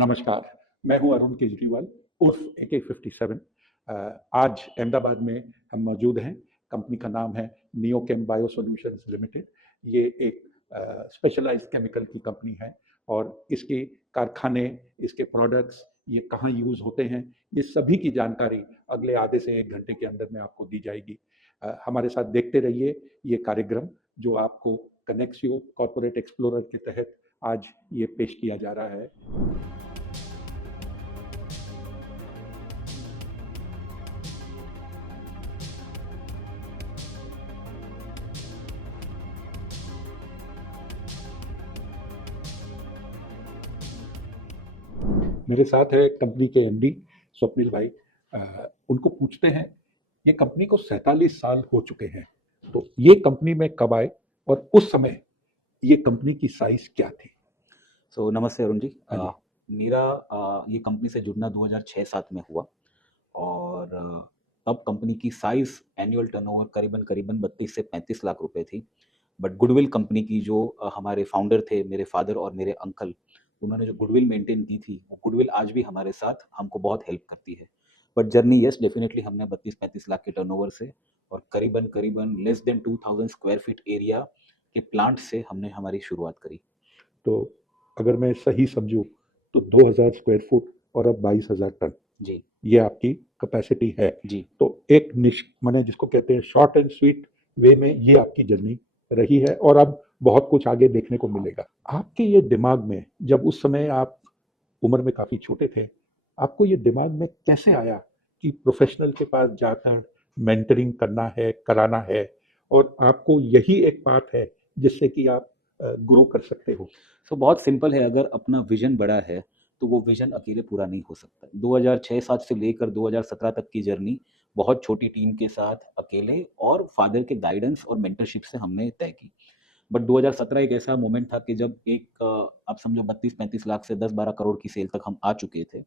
नमस्कार, मैं हूं अरुण केजरीवाल उर्फ AK-57। आज अहमदाबाद में हम मौजूद हैं। कंपनी का नाम है नियोकेम बायो सॉल्यूशंस लिमिटेड। ये एक स्पेशलाइज्ड केमिकल की कंपनी है और इसके कारखाने, इसके प्रोडक्ट्स, ये कहाँ यूज़ होते हैं, ये सभी की जानकारी अगले आधे से 1 घंटे के अंदर में आपको दी जाएगी। हमारे साथ देखते रहिए ये कार्यक्रम जो आपको कनेक्सियो कॉर्पोरेट एक्सप्लोरर के तहत आज ये पेश किया जा रहा है। मेरे साथ है कंपनी के MD स्वप्निल भाई। उनको पूछते हैं, ये कंपनी को 47 साल हो चुके हैं, तो ये कंपनी में कब आए और उस समय ये कंपनी की साइज क्या थी? नमस्ते अरुण जी। हाँ जी। मेरा ये कंपनी से जुड़ना 2006-07 में हुआ और तब कंपनी की साइज़ एनुअल टर्नओवर करीबन 32 से 35 लाख रुपए थी। बट गुडविल कंपनी की जो हमारे फाउंडर थे, मेरे फादर और मेरे अंकल, उन्होंने जो गुडविल मेंटेन की थी, वो गुडविल आज भी हमारे साथ हमको बहुत हेल्प करती है। बट जर्नी यस डेफिनिटली हमने 32-35 लाख के टर्नओवर से और करीबन less than 2000 square feet area के प्लांट से हमने हमारी शुरुआत करी। तो अगर मैं सही समझूं तो 2000 स्क्वायर फुट और अब 22,000 टन जी ये आपकी कैपेसिटी है। जी तो एक माने जिसको कहते हैं शॉर्ट एंड स्वीट वे में ये आपकी जर्नी रही है और अब बहुत कुछ आगे देखने को मिलेगा। आपके ये दिमाग में, जब उस समय आप उम्र में काफ़ी छोटे थे, आपको ये दिमाग में कैसे आया कि प्रोफेशनल के पास जाकर मेंटरिंग करना है, कराना है और आपको यही एक पाथ है जिससे कि आप ग्रो कर सकते हो? बहुत सिंपल है, अगर अपना विजन बड़ा है तो वो विजन अकेले पूरा नहीं हो सकता। 2006-07 से लेकर 2017 तक की जर्नी बहुत छोटी टीम के साथ अकेले और फादर के गाइडेंस और मेंटरशिप से हमने तय की। बट 2017 एक ऐसा मोमेंट था कि जब एक आप समझो 32-35 लाख से 10-12 करोड़ की सेल तक हम आ चुके थे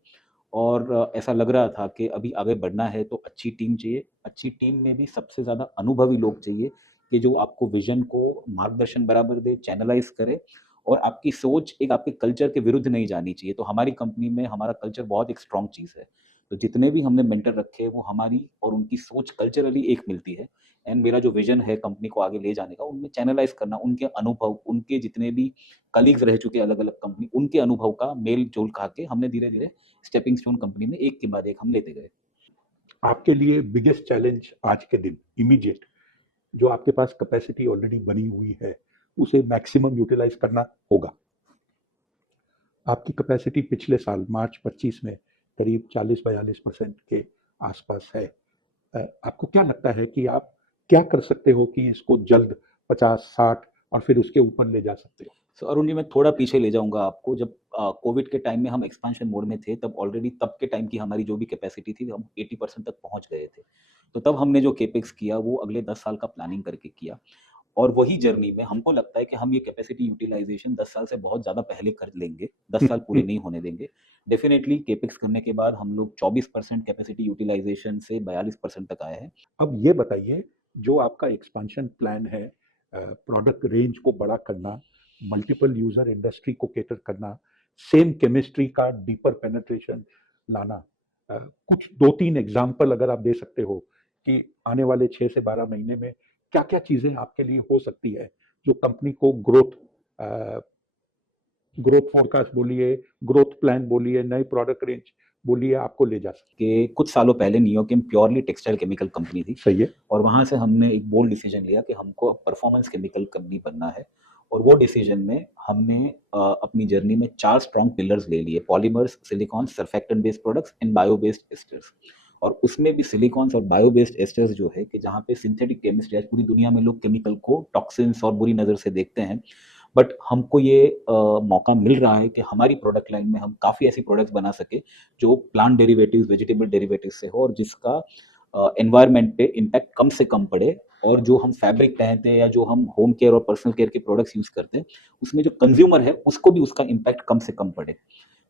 और ऐसा लग रहा था कि अभी आगे बढ़ना है तो अच्छी टीम चाहिए। अच्छी टीम में भी सबसे ज़्यादा अनुभवी लोग चाहिए कि जो आपको विजन को मार्गदर्शन बराबर दे, चैनलाइज़ करे और आपकी सोच एक आपके कल्चर के विरुद्ध नहीं जानी चाहिए। तो हमारी कंपनी में हमारा कल्चर बहुत एक स्ट्रॉन्ग चीज़ है। तो जितने भी हमने मेंटर रखे, वो हमारी और उनकी सोच कल्चरली एक मिलती है। एंड मेरा जो विजन है कंपनी को आगे ले जाने का, उनमें चैनलाइज़ करना, उनके अनुभव, उनके जितने भी कलीग्स रह चुके अलग-अलग कंपनी, उनके अनुभव का मेल-जोल खा के हमने धीरे-धीरे स्टेपिंग स्टोन कंपनी में एक के बाद एक हम लेते गए। आपके लिए बिगेस्ट चैलेंज आज के दिन इमीडिएट, जो आपके पास कैपेसिटी ऑलरेडी बनी हुई है, उसे मैक्सिमम यूटिलाइज करना होगा। आपकी कैपेसिटी पिछले साल मार्च 25 में करीब 40-42% के आसपास है। आपको क्या लगता है कि आप क्या कर सकते हो कि इसको जल्द 50-60 और फिर उसके ऊपर ले जा सकते हो? अरुण जी, मैं थोड़ा पीछे ले जाऊँगा आपको। जब कोविड के टाइम में हम एक्सपेंशन मोड में थे, तब ऑलरेडी तब के टाइम की हमारी जो भी कैपेसिटी थी, हम 80% तक पहुँच गए थे। तो तब हमने जो केपेक्स किया, वो अगले 10 साल का प्लानिंग करके किया और वही जर्नी में हमको लगता है कि हम ये कैपेसिटी यूटिलाइज़ेशन 10 साल से बहुत ज़्यादा पहले कर लेंगे, 10 साल पूरे नहीं होने देंगे। डेफ़िनेटली केपेक्स करने के बाद हम लोग 24% कैपेसिटी यूटिलाइज़ेशन से 42% तक आए हैं। अब ये बताइए, जो आपका एक्सपेंशन प्लान है, प्रोडक्ट रेंज को बड़ा करना, मल्टीपल यूजर इंडस्ट्री को कैटर करना, सेम केमिस्ट्री का डीपर पेनिट्रेशन लाना, कुछ 2-3 एग्जांपल अगर आप दे सकते हो कि आने वाले 6 से 12 महीने में क्या-क्या चीजें आपके लिए हो सकती है जो कंपनी को ग्रोथ फोरकास्ट बोलिए, ग्रोथ प्लान बोलिए, नई प्रोडक्ट रेंज बोलिए, आपको ले जा सकती कि कुछ सालों पहले नियोकेम प्योरली टेक्सटाइल केमिकल कंपनी थी है। सही है। और वहाँ से हमने एक बोल्ड डिसीजन लिया कि हमको परफॉर्मेंस केमिकल कंपनी बनना है और वो डिसीजन में हमने अपनी जर्नी में 4 स्ट्रॉन्ग पिलर्स ले लिए: polymers, silicon, surfactant based products and bio based asters. और उसमें भी सिलिकॉन्स और बायो बेस्ड एस्टर्स जो है कि जहाँ पे सिंथेटिक केमिस्ट्री, आज पूरी दुनिया में लोग केमिकल को टॉक्सिन्स और बुरी नज़र से देखते हैं, बट हमको ये मौका मिल रहा है कि हमारी प्रोडक्ट लाइन में हम काफ़ी ऐसी प्रोडक्ट्स बना सके जो प्लांट डेरिवेटिव्स, वेजिटेबल डेरिवेटिव्स से हो और जिसका एनवायरनमेंट पे इम्पैक्ट कम से कम पड़े और जो हम फैब्रिक पहनते हैं या जो हम होम केयर और पर्सनल केयर के प्रोडक्ट्स यूज़ करते हैं, उसमें जो कंज्यूमर है उसको भी उसका इम्पैक्ट कम से कम पड़े।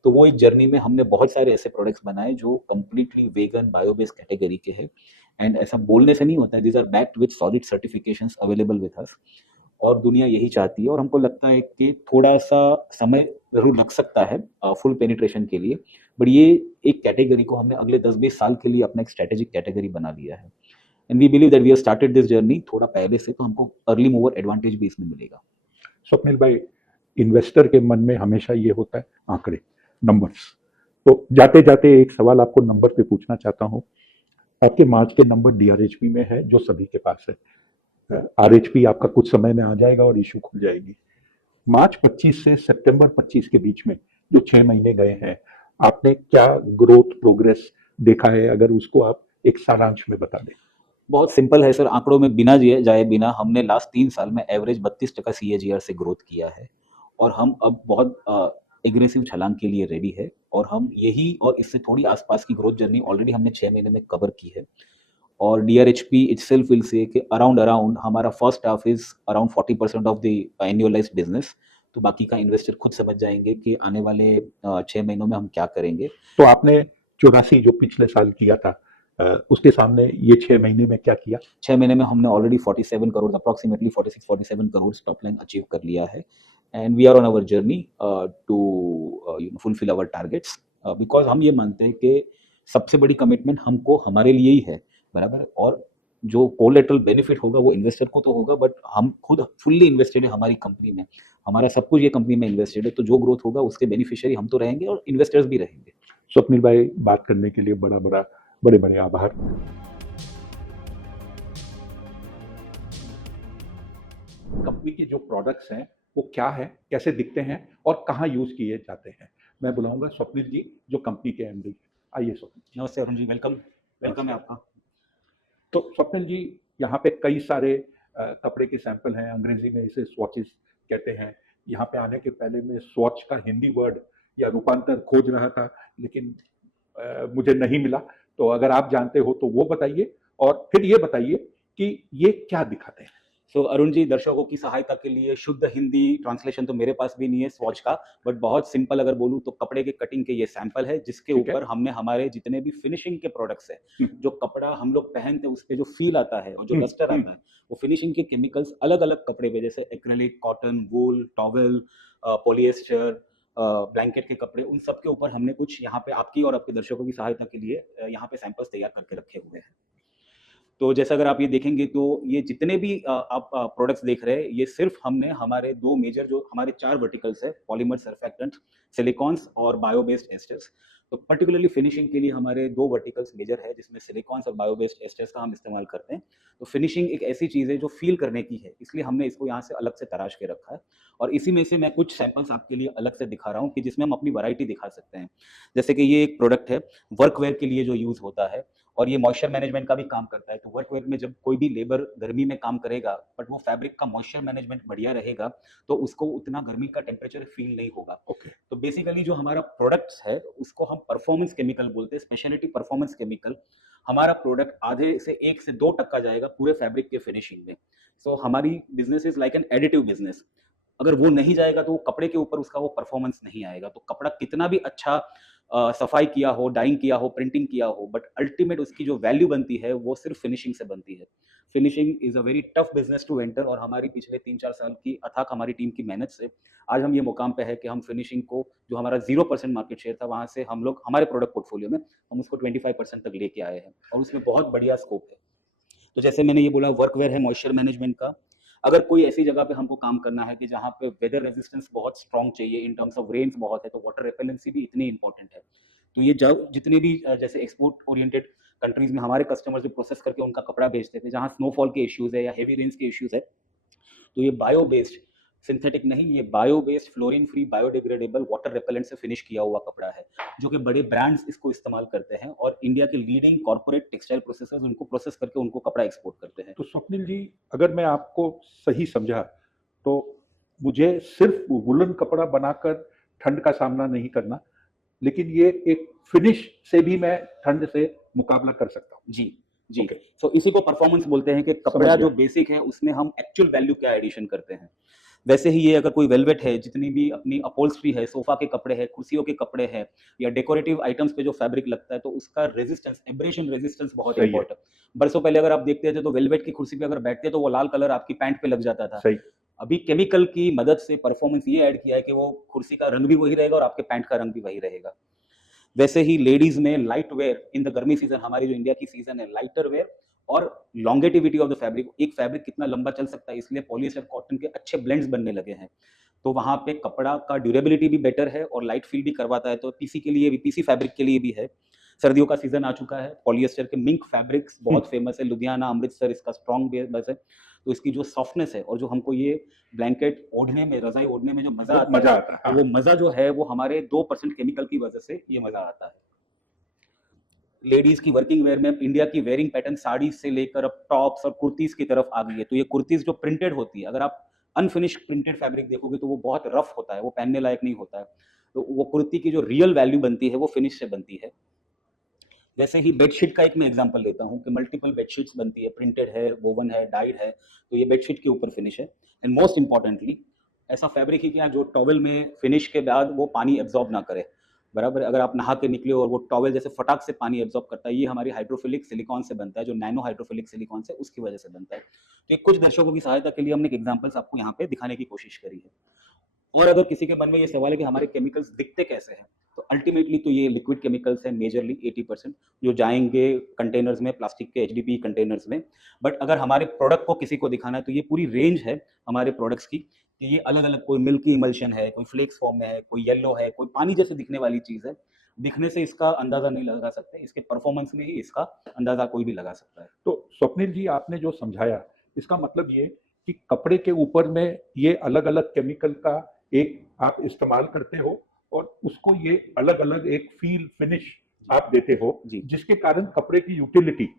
तो वो एक जर्नी में हमने बहुत सारे ऐसे प्रोडक्ट्स बनाए जो completely vegan, bio based category के हैं। एंड ऐसा बोलने से नहीं होता है, these are backed with solid certifications available with us और दुनिया यही चाहती है और हमको लगता है कि थोड़ा-सा समय ज़रूर लग सकता है फुल पेनिट्रेशन के लिए, बट ये एक कैटेगरी को हमने अगले 10-20 साल के लिए अपना एक स्ट्रैटेजिक कैटेगरी बना लिया है। And we believe that we have started this journey थोड़ा पहले से, तो हमको अर्ली मूवर एडवांटेज भी इसमें मिलेगा। स्वप्निल भाई, इन्वेस्टर के मन में हमेशा ये होता है आंकड़े, नंबर्स। तो जाते जाते एक सवाल आपको नंबर पे पूछना चाहता हूँ। आपके मार्च के नंबर डीआरएचपी में है जो सभी के पास है। आरएचपी आपका कुछ समय में आ जाएगा और इशू खुल जाएगी। मार्च 25 से सितंबर 25 के बीच में जो 6 महीने गए हैं, आपने क्या ग्रोथ प्रोग्रेस देखा है? अगर उसको आप एक सारांश में बता दें। बहुत सिंपल है सर, आंकड़ों में बिना जाए बिना हमने लास्ट 3 साल में एवरेज 32% सीएजीआर से ग्रोथ किया है और हम अब बहुत एग्रेसिव छलांग के लिए रेडी है और हम यही और इससे थोड़ी आसपास की ग्रोथ जर्नी ऑलरेडी हमने 6 महीने में कवर की है। और डीआरएचपी इटसेल्फ विल से कि अराउंड हमारा first half is around 40% of the annualised business. तो बाकी का इन्वेस्टर खुद समझ जाएंगे कि आने वाले 6 महीनों में हम क्या करेंगे। तो आपने 84 जो पिछले साल किया था, उसके सामने ये 6 महीने में क्या किया? 6 महीने में हमने already 47 crore, approximately 46-47 crore top line achieve कर लिया है and we are on our journey to fulfil our targets, because हम ये मानते हैं कि सबसे बड़ी कमिटमेंट हमको हमारे लिए ही है, बराबर। और जो कोलेटरल बेनिफिट होगा वो इन्वेस्टर को तो होगा, बट हम खुद फुल्ली इन्वेस्टेड है हमारी कंपनी में, हमारा सब कुछ ये कंपनी में इन्वेस्टेड है, तो जो ग्रोथ होगा उसके बेनिफिशियरी हम तो रहेंगे और इन्वेस्टर्स भी रहेंगे। स्वप्निल भाई, बात करने के लिए बड़े बड़े आभार। कंपनी के जो प्रोडक्ट्स हैं वो क्या है, कैसे दिखते हैं और कहाँ यूज किए जाते हैं? मैं बुलाऊंगा स्वप्निल जी जो कंपनी के एमडी। आइए स्वप्निल। नमस्ते अरुण जी, वेलकम। वेलकम है आपका। तो स्वप्निल जी, यहाँ पे कई सारे कपड़े के सैंपल हैं, अंग्रेजी में इसे स्वॉचेस कहते हैं। यहाँ पे आने के पहले मैं स्वॉच का हिंदी वर्ड या रूपांतर खोज रहा था, लेकिन मुझे नहीं मिला। तो अगर आप जानते हो तो वो बताइए और फिर ये बताइए कि ये क्या दिखाते हैं। सो अरुण जी, दर्शकों की सहायता के लिए शुद्ध हिंदी ट्रांसलेशन तो मेरे पास भी नहीं है स्वॉच का, बट बहुत सिंपल अगर बोलूँ तो कपड़े के कटिंग के ये सैंपल है जिसके ठीक है। ऊपर हमने हमारे जितने भी फिनिशिंग के प्रोडक्ट्स है, जो कपड़ा हम लोग पहनते हैं उस पे जो फील आता है और जो लस्टर आता है, वो फिनिशिंग के केमिकल्स अलग अलग कपड़े पे, जैसे एक्रेलिक, कॉटन, वूल, टॉवेल, पॉलिएस्टर, ब्लैंकेट के कपड़े, उन सब के ऊपर हमने कुछ यहाँ पे आपकी और आपके दर्शकों की सहायता के लिए यहाँ पे सैंपल्स तैयार करके रखे हुए हैं। तो जैसा अगर आप ये देखेंगे तो ये जितने भी आप प्रोडक्ट्स देख रहे हैं, ये सिर्फ हमने हमारे 2 मेजर जो हमारे 4 वर्टिकल्स है, पॉलीमर, सर्फैक्टेंट, सिलिकॉन्स और बायो बेस्ड एस्टर्स। तो पर्टिकुलरली फिनिशिंग के लिए हमारे 2 वर्टिकल्स मेजर है जिसमें सिलिकॉन्स और बायो बेस्ड एस्टर्स का हम इस्तेमाल करते हैं। तो फिनिशिंग एक ऐसी चीज़ है जो फील करने की है, इसलिए हमने इसको यहाँ से अलग से तराश के रखा है और इसी में से मैं कुछ सैंपल्स आपके लिए अलग से दिखा रहा हूँ कि जिसमें हम अपनी वैरायटी दिखा सकते हैं। जैसे कि ये एक प्रोडक्ट है वर्कवेयर के लिए जो यूज़ होता है और ये मॉइस्चर मैनेजमेंट का भी काम करता है। तो वर्कवेयर में जब कोई भी लेबर गर्मी में काम करेगा, बट वो फैब्रिक का मॉइस्चर मैनेजमेंट बढ़िया रहेगा, तो उसको उतना गर्मी का टेम्परेचर फील नहीं होगा। ओके। तो बेसिकली जो हमारा प्रोडक्ट्स है उसको हम परफॉर्मेंस केमिकल बोलते हैं, स्पेशलिटी परफॉर्मेंस केमिकल। हमारा प्रोडक्ट आधे से 1 से 2% जाएगा पूरे फैब्रिक के फिनिशिंग में। सो हमारी business is like an additive business. अगर वो नहीं जाएगा तो वो कपड़े के ऊपर उसका वो परफॉर्मेंस नहीं आएगा। तो कपड़ा कितना भी अच्छा सफाई किया हो, डाइंग किया हो, प्रिंटिंग किया हो, बट अल्टीमेट उसकी जो वैल्यू बनती है वो सिर्फ फिनिशिंग से बनती है। Finishing is a very tough business to enter और हमारी पिछले 3-4 साल की अथाक हमारी टीम की मेहनत से आज हम ये मुकाम पे है कि हम फिनिशिंग को, जो हमारा 0% मार्केट शेयर था, वहाँ से हम लोग हमारे प्रोडक्ट पोर्टफोलियो में हम उसको 25% तक लेके आए हैं और उसमें बहुत बढ़िया स्कोप है। तो जैसे मैंने ये बोला, वर्कवेयर है मॉइस्चर मैनेजमेंट का। अगर कोई ऐसी जगह पे हमको काम करना है कि जहाँ पे वेदर रेजिस्टेंस बहुत स्ट्रॉन्ग चाहिए, इन टर्म्स ऑफ रेन्स बहुत है, तो वाटर रेपेलेंसी भी इतनी इंपॉर्टेंट है। तो ये जब जितने भी जैसे एक्सपोर्ट ओरिएंटेड कंट्रीज में हमारे कस्टमर्स जो प्रोसेस करके उनका कपड़ा बेचते थे, जहाँ स्नोफॉल के इश्यूज है या हेवी रेन्स के इश्यूज है, तो ये बायो बेस्ड, सिंथेटिक नहीं, ये bio based, fluorine free, biodegradable, water repellent से फिनिश किया हुआ कपड़ा है, जो कि बड़े ब्रांड्स इसको इस्तेमाल करते हैं और इंडिया के लीडिंग कॉर्पोरेट टेक्सटाइल प्रोसेसर्स उनको प्रोसेस करके उनको कपड़ा एक्सपोर्ट करते हैं। तो स्वप्निल जी, अगर मैं आपको सही समझा तो मुझे सिर्फ वुलन कपड़ा बनाकर ठंड का सामना नहीं करना, लेकिन ये एक फिनिश से भी मैं ठंड से मुकाबला कर सकता हूँ। जी जी। ओके। सो इसी को परफॉर्मेंस बोलते हैं कि कपड़ा गया। जो बेसिक है उसमें हम एक्चुअल वैल्यू क्या एडिशन करते हैं। वैसे ही ये अगर कोई वेलवेट है, जितनी भी अपनी अपहोल्स्ट्री है, सोफा के कपड़े हैं, कुर्सियों के कपड़े हैं या डेकोरेटिव आइटम्स पे जो फैब्रिक लगता है, तो उसका रेजिस्टेंस, एब्रेशन रेजिस्टेंस बहुत सही है। इंपॉर्टेंट। बरसों पहले अगर आप देखते थे तो वेलवेट की कुर्सी पे अगर बैठते तो वो लाल कलर आपकी पैंट पे लग जाता था। सही। अभी केमिकल की मदद से परफॉर्मेंस ये ऐड किया है कि वो कुर्सी का रंग भी वही रहेगा और आपके पैंट का रंग भी वही रहेगा। वैसे ही लेडीज में लाइट वेयर इन द गर्मी सीजन, हमारी जो इंडिया की सीजन है, लाइटर वेयर और लॉन्गेटिविटी ऑफ द फैब्रिक, एक फैब्रिक कितना लंबा चल सकता है, इसलिए पॉलिएस्टर कॉटन के अच्छे ब्लेंड्स बनने लगे हैं। तो वहाँ पे कपड़ा का ड्यूरेबिलिटी भी बेटर है और लाइट फील भी करवाता है। तो पीसी के लिए भी, पीसी फैब्रिक के लिए भी है। सर्दियों का सीजन आ चुका है, पॉलिएस्टर के मिंक फैब्रिक्स बहुत फेमस है, लुधियाना, अमृतसर इसका स्ट्रॉन्ग बेस है। तो इसकी जो सॉफ्टनेस है और जो हमको ये ब्लैंकेट ओढ़ने में, रजाई ओढ़ने में जो मजा आता मजा है, आता है, तो हाँ। वो मजा जो है वो हमारे 2% केमिकल की वजह से ये मजा आता है। लेडीज की वर्किंग वेयर में अब इंडिया की वेयरिंग पैटर्न साड़ी से लेकर अब टॉप्स और कुर्तीज की तरफ आ गई है। तो ये कुर्तीज जो प्रिंटेड होती है, अगर आप अनफिनिश्ड प्रिंटेड फैब्रिक देखोगे तो वो बहुत रफ होता है, वो पहनने लायक नहीं होता है। तो वो कुर्ती की जो रियल वैल्यू बनती है वो फिनिश से बनती है। जैसे ही बेडशीट का एक मैं एग्जांपल लेता हूँ कि मल्टीपल बेडशीट्स बनती है, प्रिंटेड है, वोवन है, डाइड है, तो ये बेडशीट के ऊपर फिनिश है। एंड मोस्ट इंपॉर्टेंटली ऐसा फैब्रिक है कि जो टॉवेल में फिनिश के बाद वो पानी एब्जॉर्ब ना करे, बराबर। अगर आप नहा के निकले और वो टॉवेल जैसे फटाक से पानी एब्जॉर्ब करता है, ये हमारी हाइड्रोफिलिक सिलिकॉन से बनता है, जो नैनो हाइड्रोफिलिक सिलिकॉन से उसकी वजह से बनता है। तो ये कुछ दर्शकों की सहायता के लिए हमने एक एग्जाम्पल्स आपको यहाँ पे दिखाने की कोशिश करी है। और अगर किसी के मन में ये सवाल है कि हमारे केमिकल्स दिखते कैसे हैं, तो अल्टीमेटली तो ये लिक्विड केमिकल्स हैं मेजरली 80%, जो जाएंगे कंटेनर्स में, प्लास्टिक के एचडीपी कंटेनर्स में। बट अगर हमारे प्रोडक्ट को किसी को दिखाना है तो ये पूरी रेंज है हमारे प्रोडक्ट्स की, कि ये अलग अलग, कोई मिल्की इमल्शन है, कोई फ्लेक्स फॉर्म में है, कोई येलो है, कोई पानी जैसे दिखने वाली चीज़ है। दिखने से इसका अंदाजा नहीं लगा सकते, इसके परफॉर्मेंस में ही इसका अंदाजा कोई भी लगा सकता है। तो स्वप्निल जी, आपने जो समझाया, इसका मतलब ये कि कपड़े के ऊपर में ये अलग अलग केमिकल का एक आप इस्तेमाल करते हो और उसको ये अलग अलग एक फील फिनिश आप देते हो, जी जिसके कारण कपड़े की यूटिलिटी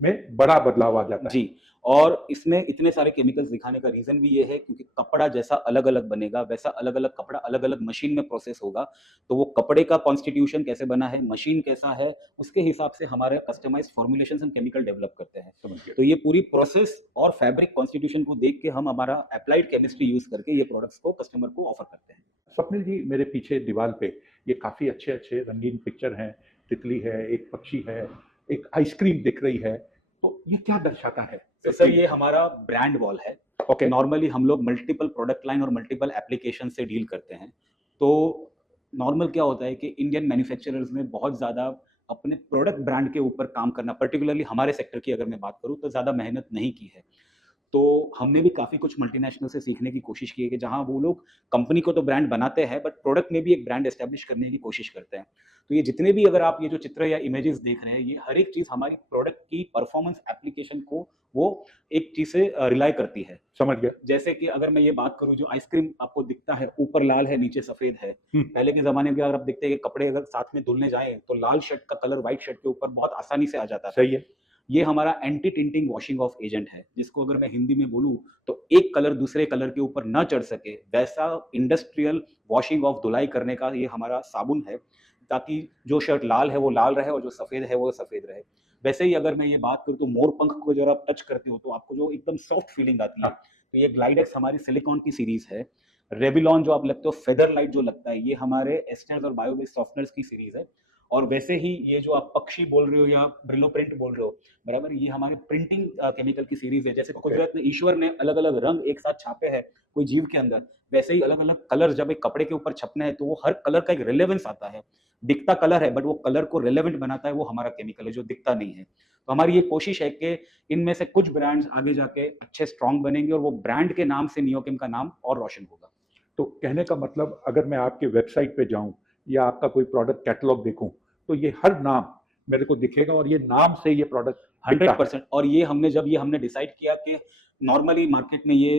में बड़ा बदलाव आ जाता है। जी। और इसमें इतने सारे केमिकल्स दिखाने का रीज़न भी ये है क्योंकि कपड़ा जैसा अलग-अलग बनेगा, वैसा अलग-अलग कपड़ा अलग-अलग मशीन में प्रोसेस होगा। तो वो कपड़े का कॉन्स्टिट्यूशन कैसे बना है, मशीन कैसा है, उसके हिसाब से हमारे कस्टमाइज़्ड फॉर्मुलेशंस हम केमिकल डेवलप करते हैं। समझ गया। तो ये पूरी प्रोसेस और फैब्रिक कॉन्स्टिट्यूशन को देख के हम हमारा एप्लाइड केमिस्ट्री यूज़ करके ये प्रोडक्ट्स को कस्टमर को ऑफर करते हैं। स्वप्निल जी, मेरे पीछे दीवार पे ये काफी अच्छे अच्छे रंगीन पिक्चर हैं। तितली है, एक पक्षी है, एक आइसक्रीम दिख रही है। तो ये क्या दर्शाता है? तो सर ये हमारा ब्रांड वॉल है। ओके। नॉर्मली हम लोग मल्टीपल प्रोडक्ट लाइन और मल्टीपल एप्लीकेशन से डील करते हैं। तो नॉर्मल क्या होता है कि इंडियन मैन्युफैक्चरर्स ने बहुत ज़्यादा अपने प्रोडक्ट ब्रांड के ऊपर काम करना, पर्टिकुलरली हमारे सेक्टर की अगर मैं बात करूँ तो ज़्यादा मेहनत नहीं की है। तो हमने भी काफ़ी कुछ मल्टीनेशनल से सीखने की कोशिश की है कि जहाँ वो लोग कंपनी को तो ब्रांड बनाते हैं बट प्रोडक्ट में भी एक ब्रांड एस्टेब्लिश करने की कोशिश करते हैं। तो ये जितने भी अगर आप ये जो चित्र या इमेजेस देख रहे हैं, ये हर एक चीज़ हमारी प्रोडक्ट की परफॉर्मेंस एप्लीकेशन को वो एक चीज़ से रिलाय करती है। समझ गया। जैसे कि अगर मैं ये बात करूँ, जो आइसक्रीम आपको दिखता है, ऊपर लाल है, नीचे सफ़ेद है। पहले के ज़माने में अगर आप देखते हैं कि कपड़े अगर साथ में धुलने जाएँ, तो लाल शर्ट का कलर व्हाइट शर्ट के ऊपर बहुत आसानी से आ जाता था। सही है। ये हमारा एंटी टिंटिंग वॉशिंग ऑफ एजेंट है, जिसको अगर मैं हिंदी में बोलूँ, तो एक कलर दूसरे कलर के ऊपर ना चढ़ सके, वैसा इंडस्ट्रियल वॉशिंग ऑफ धुलाई करने का ये हमारा साबुन है, ताकि जो शर्ट लाल है, वो लाल रहे और जो सफ़ेद है, वो सफ़ेद रहे। वैसे ही अगर मैं ये बात करूँ, तो मोर पंख को जब आप टच करते हो, तो आपको जो एकदम सॉफ्ट फीलिंग आती है। हाँ। तो ये ग्लाइडेक्स हमारी सिलिकॉन की सीरीज़ है। रेविलॉन जो आप लगते हो, फेदर लाइट जो लगता है, ये हमारे एस्टर्स और बायोबेस सॉफ्टनर्स की सीरीज़ है। और वैसे ही ये जो आप पक्षी बोल रहे हो या ब्रिलो प्रिंट बोल रहे हो, बराबर, ये हमारे प्रिंटिंग केमिकल की सीरीज़ है। जैसे ओके। कुदरत ने, ईश्वर ने अलग-अलग रंग एक साथ छापे हैं कोई जीव के अंदर, वैसे ही अलग-अलग कलर जब एक कपड़े के ऊपर छपने हैं, तो वो हर कलर का एक रिलेवेंस आता है। दिखता कलर है, बट वो कलर को रिलेवेंट बनाता है, वो हमारा केमिकल है, जो दिखता नहीं है। तो हमारी ये कोशिश है कि इनमें से कुछ ब्रांड्स आगे जाके अच्छे स्ट्रॉन्ग बनेंगे और वो ब्रांड के नाम से नियोकेम का नाम और रोशन होगा। तो कहने का मतलब, अगर मैं आपके वेबसाइट पे जाऊं या आपका कोई प्रोडक्ट कैटलॉग देखूं, तो ये हर नाम मेरे को दिखेगा और ये नाम से ये प्रोडक्ट दिखता है। 100%। और ये हमने डिसाइड किया कि नॉर्मली मार्केट में ये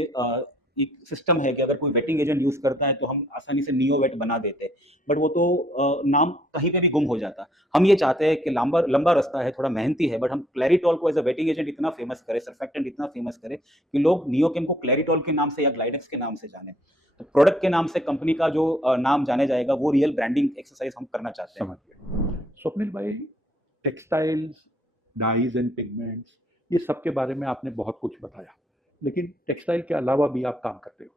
एक सिस्टम है कि अगर कोई वेटिंग एजेंट यूज़ करता है तो हम आसानी से नियो वेट बना देते हैं, बट वो तो नाम कहीं पे भी गुम हो जाता। हम ये चाहते हैं कि लंबा लंबा रास्ता है, थोड़ा मेहनती है, बट हम क्लैरिटॉल को एज अ वेटिंग एजेंट इतना फेमस करें, सर्फेक्टेंट इतना फेमस करें कि लोग नियोकेम को क्लैरिटॉल के नाम से या ग्लाइडेक्स के नाम से जाने। तो प्रोडक्ट के नाम से कंपनी का जो नाम जाने जाएगा, वो रियल ब्रांडिंग एक्सरसाइज हम करना चाहते हैं। समझ गए। स्वप्निल भाई, टेक्सटाइल्स, डाइज एंड पिगमेंट्स, ये सब के बारे में आपने बहुत कुछ बताया, लेकिन टेक्सटाइल के अलावा भी आप काम करते हो,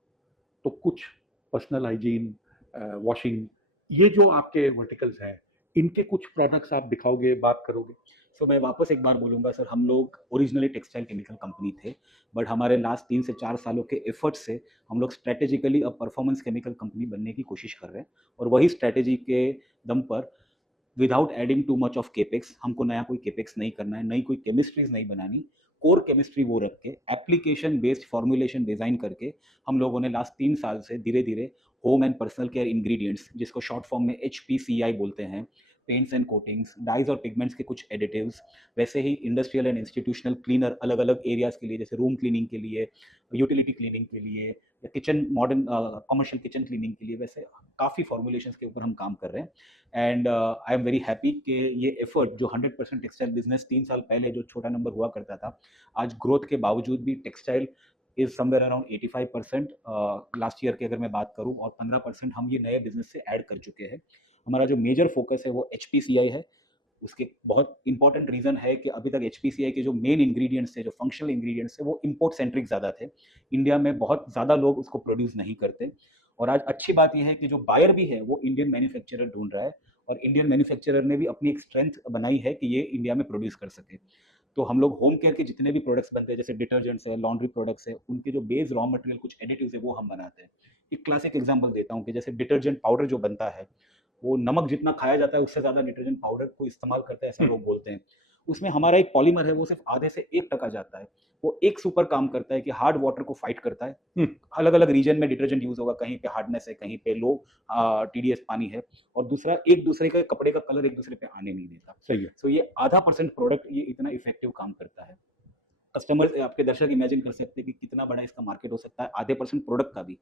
तो कुछ पर्सनल हाइजीन, वॉशिंग, ये जो आपके वर्टिकल्स हैं, इनके कुछ प्रोडक्ट्स आप दिखाओगे, बात करोगे? सो मैं वापस एक बार बोलूँगा सर, हम लोग ओरिजिनली टेक्सटाइल केमिकल कंपनी थे, बट हमारे लास्ट 3 से 4 सालों के एफर्ट से हम लोग स्ट्रैटेजिकली अब परफॉर्मेंस केमिकल कंपनी बनने की कोशिश कर रहे हैं। और वही स्ट्रैटेजी के दम पर without adding too much of capex, हमको नया कोई केपेक्स नहीं करना है, नई कोई केमिस्ट्रीज नहीं बनानी, कोर केमिस्ट्री वो रख के एप्लीकेशन बेस्ड फॉर्मुलेशन डिजाइन करके हम लोगों ने लास्ट 3 साल से धीरे धीरे home and personal care ingredients, जिसको शॉर्ट फॉर्म में HPCI बोलते हैं, पेंट्स एंड कोटिंग्स, डाइज और पिगमेंट्स के कुछ एडिटिव्स, वैसे ही इंडस्ट्रियल एंड इंस्टीट्यूशनल क्लीनर अलग अलग एरियाज के लिए, जैसे रूम क्लीनिंग के लिए, यूटिलिटी क्लीनिंग के लिए, या kitchen modern commercial kitchen cleaning के लिए, वैसे काफ़ी फॉर्मुलेशंस के ऊपर हम काम कर रहे हैं। And I am very happy कि ये एफर्ट जो 100% टेक्सटाइल बिजनेस 3 साल पहले जो छोटा नंबर हुआ करता था, आज ग्रोथ के बावजूद भी textile is somewhere around 85% last year की अगर मैं बात करूं, और 15% हम ये नए बिजनेस से ऐड कर चुके हैं। हमारा जो मेजर फोकस है वो HPCI है। उसके बहुत इंपॉर्टेंट रीजन है कि अभी तक HPCI के जो मेन इंग्रेडिएंट्स थे, जो फंक्शनल इंग्रेडिएंट्स थे, वो इंपोर्ट सेंट्रिक ज़्यादा थे। इंडिया में बहुत ज़्यादा लोग उसको प्रोड्यूस नहीं करते। और आज अच्छी बात यह है कि जो बायर भी है वो इंडियन मैन्युफैक्चरर ढूंढ रहा है, और इंडियन मैन्युफैक्चरर ने भी अपनी एक स्ट्रेंथ बनाई है कि ये इंडिया में प्रोड्यूस कर सके। तो हम लोग होम केयर के जितने भी प्रोडक्ट्स बनते हैं, जैसे डिटर्जेंट्स है, लॉन्ड्री प्रोडक्ट्स है, उनके जो बेस रॉ मटेरियल कुछ एडिटिव्स है वो हम बनाते हैं। एक क्लासिक एग्जांपल देता हूँ कि जैसे डिटर्जेंट पाउडर जो बनता है, वो नमक जितना खाया जाता है उससे ज़्यादा डिटर्जेंट पाउडर को इस्तेमाल करते हैं, ऐसा लोग बोलते हैं। उसमें हमारा एक पॉलीमर है, वो सिर्फ आधे से 1% जाता है। वो एक सुपर काम करता है कि हार्ड वाटर को फाइट करता है। अलग अलग रीजन में डिटर्जेंट यूज होगा, कहीं पे हार्डनेस है, कहीं पे लो TDS पानी है, और दूसरा एक दूसरे के कपड़े का कलर एक दूसरे पे आने नहीं देता। सही है। सो ये आधा % प्रोडक्ट ये इतना इफेक्टिव काम करता है। कस्टमर, आपके दर्शक इमेजिन कर सकते हैं कि कितना बड़ा इसका मार्केट हो सकता है आधे % प्रोडक्ट का भी।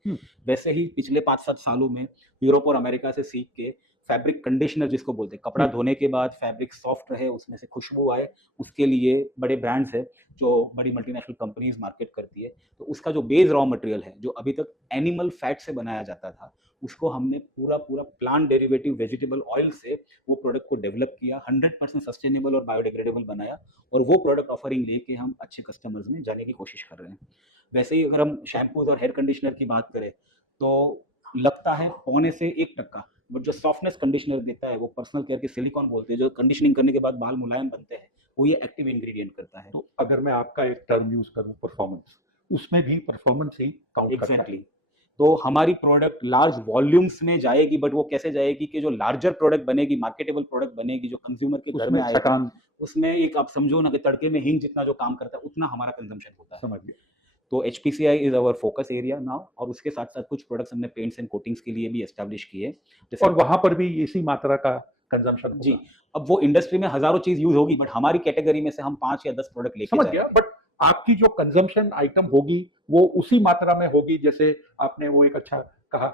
वैसे ही पिछले 5-7 सालों में यूरोप और अमेरिका से सीख के फैब्रिक कंडीशनर जिसको बोलते हैं, कपड़ा धोने के बाद फैब्रिक सॉफ्ट रहे, उसमें से खुशबू आए, उसके लिए बड़े ब्रांड्स हैं जो बड़ी मल्टीनेशनल कंपनीज मार्केट करती है। तो उसका जो बेस रॉ मटेरियल है, जो अभी तक एनिमल फैट से बनाया जाता था, उसको हमने पूरा पूरा प्लांट डेरिवेटिव वेजिटेबल ऑयल से वो प्रोडक्ट को डेवलप किया, 100% सस्टेनेबल और बायोडिग्रेडेबल बनाया, और वो प्रोडक्ट ऑफरिंग लेके हम अच्छे कस्टमर्स में जाने की कोशिश कर रहे हैं। वैसे ही अगर हम शैम्पूज और हेयर कंडीशनर की बात करें, तो लगता है 0.25%, बट जो सॉफ्टनेस कंडीशनर देता है, वो पर्सनल केयर के सिलिकॉन बोलते हैं, जो कंडीशनिंग करने के बाद बाल मुलायम बनते हैं, वो ये एक्टिव इंग्रेडिएंट करता है। तो अगर मैं आपका एक टर्म यूज करूं, परफॉर्मेंस, उसमें भी परफॉर्मेंस ही काउंट करता है। एग्जैक्टली। तो हमारी प्रोडक्ट लार्ज वॉल्यूम्स में जाएगी, बट वो कैसे जाएगी कि जो लार्जर प्रोडक्ट बनेगी, मार्केटेबल प्रोडक्ट बनेगी, जो कंज्यूमर के घर में उसमें आएगी, थकान, उसमें एक आप समझो ना कि तड़के में हींग जितना जो काम करता है, उतना हमारा कंजम्पशन होता है। समझ गया। तो HPCI is our focus area now, और उसके साथ साथ कुछ प्रोडक्ट्स हमने पेंट्स एंड कोटिंग्स के लिए भी एस्टेब्लिश किए, जैसे और वहां पर भी इसी मात्रा का कंजम्पशन जी। होगा। अब वो इंडस्ट्री में हजारों चीज यूज होगी, बट हमारी कैटेगरी में से हम 5 या 10 प्रोडक्ट लेके समझ गया, जाएंगे। बट आपकी जो कंजम्पशन आइटम होगी वो उसी मात्रा में होगी, जैसे आपने वो एक अच्छा कहा,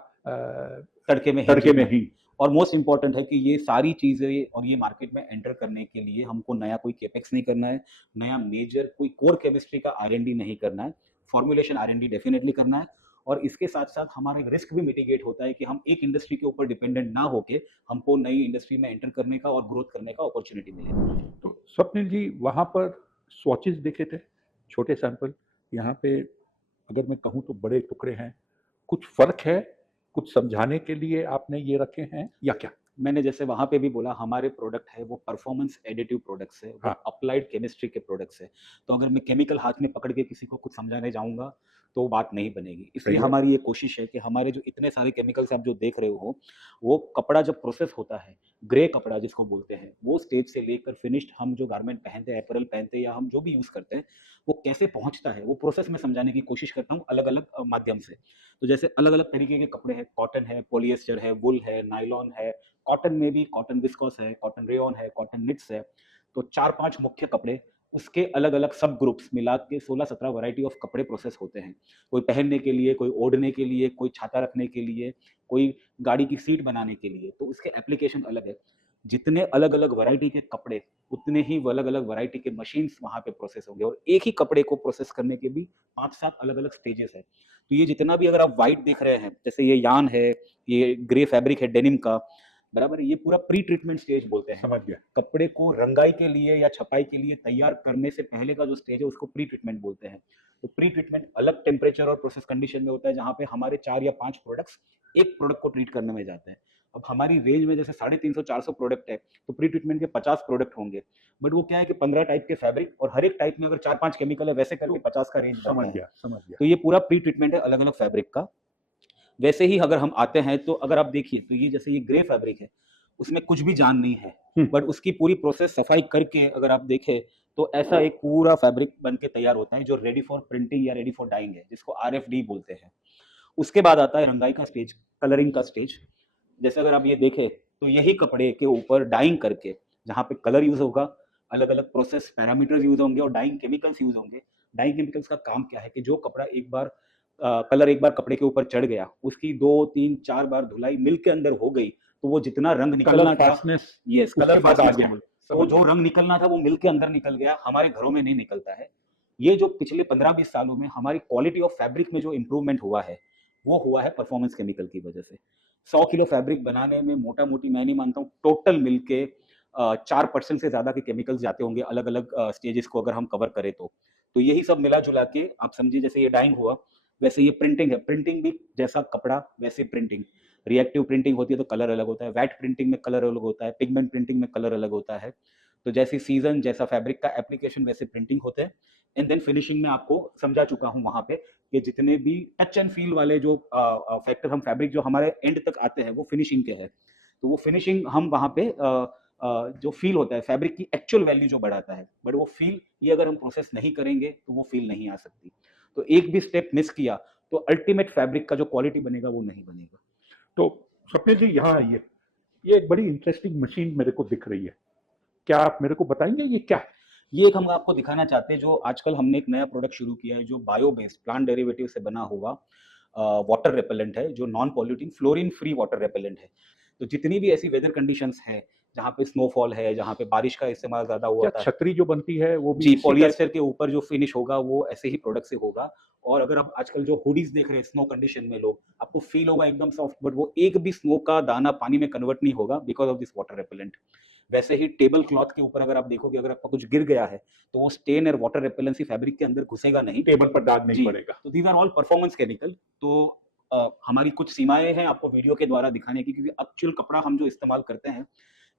तड़के में तड़के में ही। और मोस्ट इंपॉर्टेंट है कि ये सारी चीजें और ये मार्केट में एंटर करने के लिए हमको नया कोई केपेक्स नहीं करना है, नया मेजर कोई कोर केमिस्ट्री का R&D नहीं करना है, फॉर्मुलेशन R&D डेफिनेटली करना है। और इसके साथ साथ हमारा एक रिस्क भी मिटिगेट होता है कि हम एक इंडस्ट्री के ऊपर डिपेंडेंट ना होके हमको नई इंडस्ट्री में एंटर करने का और ग्रोथ करने का अपॉर्चुनिटी मिले। तो स्वप्निल जी, वहां पर स्वॉचेस देखे थे, छोटे सैंपल, यहाँ पे अगर मैं कहूँ तो बड़े टुकड़े हैं, कुछ फर्क है? कुछ समझाने के लिए आपने ये रखे हैं या क्या? मैंने जैसे वहां पे भी बोला, हमारे प्रोडक्ट है वो परफॉर्मेंस एडिटिव प्रोडक्ट्स है, वो हाँ। अप्लाइड केमिस्ट्री के प्रोडक्ट्स है। तो अगर मैं केमिकल हाथ में पकड़ के किसी को कुछ समझाने जाऊंगा तो बात नहीं बनेगी। इसलिए सही है। हमारी ये कोशिश है कि हमारे जो इतने सारे केमिकल्स आप जो देख रहे हो, वो कपड़ा जब प्रोसेस होता है, ग्रे कपड़ा जिसको बोलते हैं, वो स्टेज से लेकर फिनिश्ड हम जो गारमेंट पहनते हैं, अपरल पहनते हैं, या हम जो भी यूज करते हैं, वो कैसे पहुंचता है, वो प्रोसेस में समझाने की कोशिश करता हूँ अलग अलग माध्यम से। तो जैसे अलग अलग तरीके के कपड़े हैं, कॉटन है, पॉलिएस्टर है, वुल है, नायलॉन है, कॉटन में भी कॉटन विस्कोस है, कॉटन रेयॉन है, कॉटन निट्स है। तो 4-5 मुख्य कपड़े, उसके अलग अलग सब ग्रुप्स मिला के 16-17 वैरायटी ऑफ कपड़े प्रोसेस होते हैं। कोई पहनने के लिए, कोई ओढ़ने के लिए, कोई छाता रखने के लिए, कोई गाड़ी की सीट बनाने के लिए, तो उसके एप्लीकेशन अलग है। जितने अलग अलग वैरायटी के कपड़े, उतने ही अलग अलग वैरायटी के मशीन्स वहां पे प्रोसेस होंगे, और एक ही कपड़े को प्रोसेस करने के भी 5-7 अलग अलग स्टेजेस है। तो ये जितना भी अगर आप व्हाइट देख रहे हैं, जैसे ये यान है, ये ग्रे फैब्रिक है डेनिम का, बराबर है, ये पूरा प्री ट्रीटमेंट स्टेज बोलते हैं। समझ गया। कपड़े को रंगाई के लिए या छपाई के लिए तैयार करने से पहले का जो स्टेज है उसको प्री ट्रीटमेंट बोलते हैं। तो प्री ट्रीटमेंट अलग टेम्परेचर और प्रोसेस कंडीशन में होता है, जहाँ पे हमारे 4 या 5 प्रोडक्ट्स एक प्रोडक्ट को ट्रीट करने में जाते हैं। अब हमारी रेंज में जैसे 350-400 प्रोडक्ट है, तो प्री ट्रीटमेंट के 50 प्रोडक्ट होंगे, बट वो क्या है कि 15 टाइप के फैब्रिक और हर एक टाइप में अगर 4-5 केमिकल है, वैसे करके 50 का रेंज समझ बनता है। गया, समझ गया। तो ये पूरा प्री ट्रीटमेंट है अलग अलग फैब्रिक का। वैसे ही अगर हम आते हैं तो अगर आप देखिए तो ये जैसे ये ग्रे फैब्रिक है, उसमें कुछ भी जान नहीं है, बट उसकी पूरी प्रोसेस सफाई करके अगर आप देखें तो ऐसा एक पूरा फैब्रिक बन के तैयार होता है जो रेडी फॉर प्रिंटिंग या रेडी फॉर डाइंग है, जिसको आरएफडी बोलते हैं। उसके बाद आता है रंगाई का स्टेज, कलरिंग का स्टेज। जैसे अगर आप ये देखें तो यही कपड़े के ऊपर डाइंग करके जहाँ पे कलर यूज होगा, अलग अलग प्रोसेस पैरामीटर्स यूज होंगे और डाइंग केमिकल्स यूज होंगे। डाइंग केमिकल्स का काम क्या है कि जो कपड़ा एक बार कलर एक बार कपड़े के ऊपर चढ़ गया, उसकी 2 3 4 बार धुलाई मिल के अंदर हो गई, तो वो जितना रंग कलर निकलना था, फास्टनेस यस उसके कलर बाद आ फास्टनेस गया, केवल, तो समझ जो गया। रंग निकलना था वो मिल के अंदर निकल गया, हमारे घरों में नहीं निकलता है। ये जो पिछले 15-20 सालों में हमारी क्वालिटी ऑफ फैब्रिक में जो इम्प्रूवमेंट हुआ है, वो हुआ है परफॉर्मेंस केमिकल की वजह से। 100 किलो फैब्रिक बनाने में मोटा मोटी मैं नहीं मानता हूँ टोटल मिलके 4% से ज्यादा के केमिकल्स जाते होंगे अलग अलग स्टेजेस को अगर हम कवर करें तो यही सब मिला जुला के आप समझिए जैसे ये डाइंग हुआ, वैसे ये प्रिंटिंग है। प्रिंटिंग भी जैसा कपड़ा वैसे प्रिंटिंग। रिएक्टिव प्रिंटिंग होती है तो कलर अलग होता है, वेट प्रिंटिंग में कलर अलग होता है, पिगमेंट प्रिंटिंग में कलर अलग होता है। तो जैसी सीजन जैसा फैब्रिक का एप्लीकेशन वैसे प्रिंटिंग होते हैं। एंड देन फिनिशिंग में आपको समझा चुका हूँ वहां पे कि जितने भी टच एंड फील वाले जो फैक्टर हम फैब्रिक जो हमारे एंड तक आते हैं वो फिनिशिंग के हैं। तो वो फिनिशिंग हम वहां पे जो फील होता है फैब्रिक की एक्चुअल वैल्यू जो बढ़ाता है, बट वो फील ये अगर हम प्रोसेस नहीं करेंगे तो वो फील नहीं आ सकती। तो एक भी स्टेप मिस किया तो अल्टीमेट फैब्रिक का जो क्वालिटी बनेगा वो नहीं बनेगा। तो स्वप्निल जी यहाँ आइए, ये एक बड़ी इंटरेस्टिंग मशीन मेरे को दिख रही है, क्या आप मेरे को बताएंगे ये क्या है? ये एक हम आपको दिखाना चाहते हैं जो आजकल हमने एक नया प्रोडक्ट शुरू किया है जो बायो बेस्ड प्लांट डेरिवेटिव से बना हुआ वाटर रेपेलेंट है, जो non polluting fluorine free water repellent है। तो जितनी भी ऐसी वेदर कंडीशंस हैं जहाँ पे स्नोफॉल है, जहाँ पे बारिश का इस्तेमाल ज़्यादा क्या होता है, छतरी जो बनती है वो भी जी, इसी टाइप? पॉलिएस्टर के ऊपर जो फिनिश होगा वो ऐसे ही प्रोडक्ट से होगा। और अगर आप आजकल जो हुडीज़ देख रहे हैं स्नो कंडीशन में लोग, आपको फ़ील होगा एकदम सॉफ्ट, बट वो एक भी स्नो का दाना पानी में कन्वर्ट नहीं होगा because of this water repellent. वैसे ही टेबल क्लॉथ के ऊपर अगर आप देखोगे, अगर आपका कुछ गिर गया है, तो वो स्टेन और वाटर रिपेलेंसी फैब्रिक के अंदर घुसेगा नहीं। टेबल पर दाग नहीं जी, पड़ेगा। तो these are all performance chemical. तो हमारी कुछ सीमाएँ हैं आपको वीडियो के द्वारा दिखाने की, क्योंकि एक्चुअल कपड़ा हम जो इस्तेमाल करते हैं,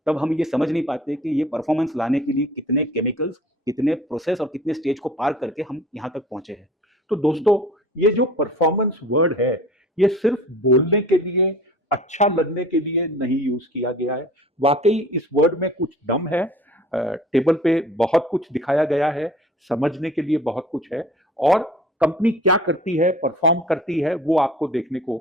तब हम ये समझ नहीं पाते कि ये परफॉर्मेंस लाने के लिए कितने केमिकल्स, कितने प्रोसेस और कितने स्टेज को पार करके हम यहाँ तक पहुँचे हैं। तो दोस्तों, ये जो परफॉर्मेंस वर्ड है, ये सिर्फ बोलने के लिए, अच्छा लगने के लिए नहीं यूज किया गया है। वाकई इस वर्ड में कुछ दम है। टेबल पे बहुत कुछ दिखाया गया है, समझने के लिए बहुत कुछ है, और कंपनी क्या करती है, परफॉर्म करती है, वो आपको देखने को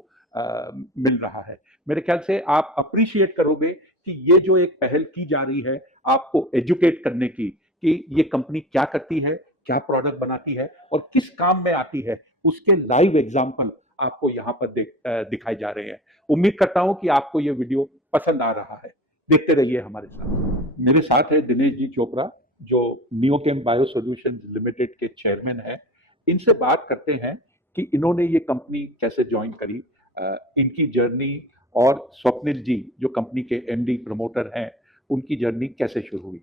मिल रहा है। मेरे ख्याल से आप अप्रिशिएट करोगे कि ये जो एक पहल की जा रही है आपको एजुकेट करने की, कि ये कंपनी क्या करती है, क्या प्रोडक्ट बनाती है और किस काम में आती है, उसके लाइव एग्जाम्पल आपको यहाँ पर दिखाए जा रहे हैं। उम्मीद करता हूँ कि आपको ये वीडियो पसंद आ रहा है। देखते रहिए हमारे साथ। मेरे साथ है दिनेश जी चोपड़ा, जो नियोकेम बायो सॉल्यूशंस लिमिटेड के चेयरमैन हैं। इनसे बात करते हैं कि इन्होंने ये कंपनी कैसे ज्वाइन करी, इनकी जर्नी, और स्वप्निल जी जो कंपनी के एमडी प्रमोटर हैं, उनकी जर्नी कैसे शुरू हुई।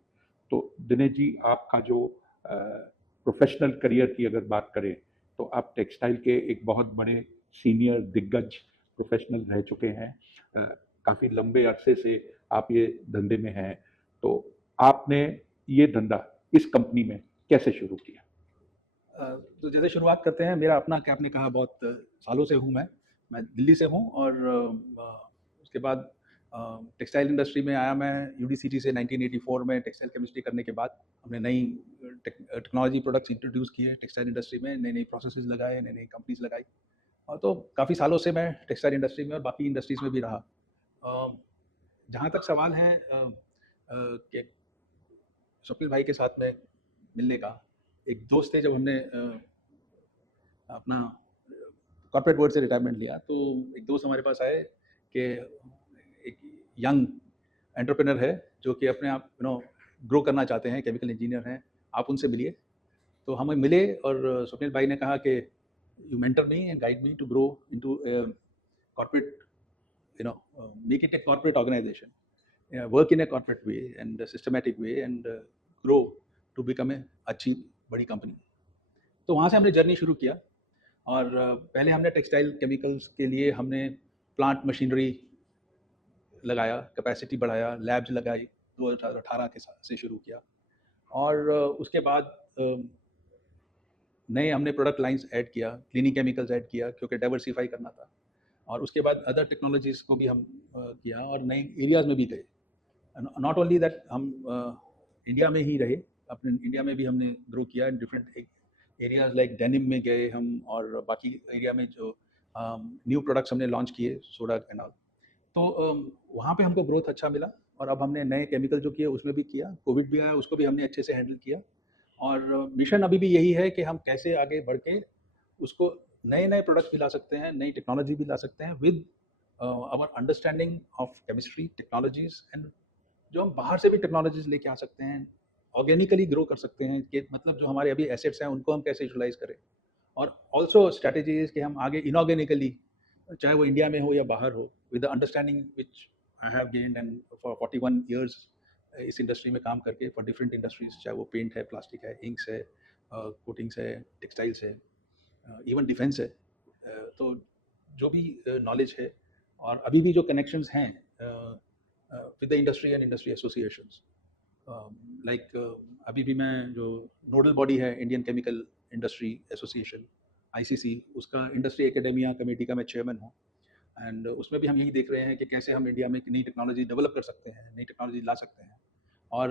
तो दिनेश जी, आपका जो प्रोफेशनल करियर की अगर बात करें, तो आप टेक्सटाइल के एक बहुत बड़े सीनियर दिग्गज प्रोफेशनल रह चुके हैं। काफ़ी लंबे अरसे से आप ये धंधे में हैं। तो आपने ये धंधा इस कंपनी में कैसे शुरू किया? तो जैसे शुरुआत करते हैं, मेरा अपना क्या आपने कहा बहुत सालों से हूँ मैं दिल्ली से हूँ। और उसके बाद टेक्सटाइल इंडस्ट्री में आया मैं यूडीसीटी से 1984 में। टेक्सटाइल केमिस्ट्री करने के बाद हमने नई टेक्नोलॉजी प्रोडक्ट्स इंट्रोड्यूस किए टेक्सटाइल इंडस्ट्री में, नई नई प्रोसेसेस लगाए, नई नई कंपनीज लगाई। और तो काफ़ी सालों से मैं टेक्सटाइल इंडस्ट्री में और बाकी इंडस्ट्रीज़ में भी रहा। जहाँ तक सवाल है कि स्वप्निल भाई के साथ में मिलने का, एक दोस्त थे जब हमने अपना कॉर्पोरेट वर्ल्ड से रिटायरमेंट लिया, तो एक दोस्त हमारे पास आए कि एक यंग एंटरप्रेन्योर है जो कि अपने आप ग्रो करना चाहते हैं, केमिकल इंजीनियर हैं, आप उनसे मिलिए। तो हम मिले और स्वप्निल भाई ने कहा कि you mentor me and guide me to grow into corporate, make it a corporate organisation, work in a corporate way and systematic way and grow to become a अच्छी बड़ी कंपनी। तो वहाँ से हमने जर्नी शुरू किया। और पहले हमने टेक्सटाइल केमिकल्स के लिए हमने प्लांट मशीनरी लगाया, कैपेसिटी बढ़ाया, लैब्स लगाई, 2018 के से शुरू किया। और उसके बाद नए हमने प्रोडक्ट लाइंस ऐड किया, क्लीनिंग केमिकल्स ऐड किया क्योंकि डाइवर्सिफाई करना था। और उसके बाद अदर टेक्नोलॉजीज़ को भी हम किया और नए एरियाज़ में भी गए। नॉट ओनली दैट हम इंडिया में ही रहे, अपने इंडिया में भी हमने ग्रो किया in different areas like denim में गए हम, और बाकी एरिया में जो न्यू प्रोडक्ट्स हमने लॉन्च किए, सोडा एंड ऑल। तो वहाँ पे हमको ग्रोथ अच्छा मिला और अब हमने नए केमिकल जो किए उसमें भी किया, कोविड भी आया उसको भी हमने अच्छे से हैंडल किया। और मिशन अभी भी यही है कि हम कैसे आगे बढ़ के उसको नए-नए प्रोडक्ट्स भी ला सकते हैं, नई टेक्नोलॉजी भी ला सकते हैं with our understanding of chemistry, technologies and जो हम बाहर से भी टेक्नोलॉजीज़ लेके आ सकते हैं, ऑर्गेनिकली ग्रो कर सकते हैं कि मतलब जो हमारे अभी एसेट्स हैं उनको हम कैसे यूटिलाइज़ करें। और ऑल्सो स्ट्रैटेजीज़ कि हम आगे इनऑर्गेनिकली, चाहे वो इंडिया में हो या बाहर हो, with the understanding which I have gained and for 41 years इस इंडस्ट्री में काम करके फॉर डिफरेंट इंडस्ट्रीज़, चाहे वो पेंट है, प्लास्टिक है, इंक्स है, कोटिंग्स है, टेक्सटाइल्स है, इवन डिफेंस है। तो जो भी नॉलेज है और अभी भी जो कनेक्शंस हैं with the industry and industry associations, like अभी भी मैं जो नोडल बॉडी है Indian chemical industry association ICC, उसका इंडस्ट्री एकेडमिया कमेटी का मैं चेयरमैन हूँ। एंड उसमें भी हम यही देख रहे हैं कि कैसे हम इंडिया में एक नई टेक्नोलॉजी डेवलप कर सकते हैं, नई टेक्नोलॉजी ला सकते हैं। और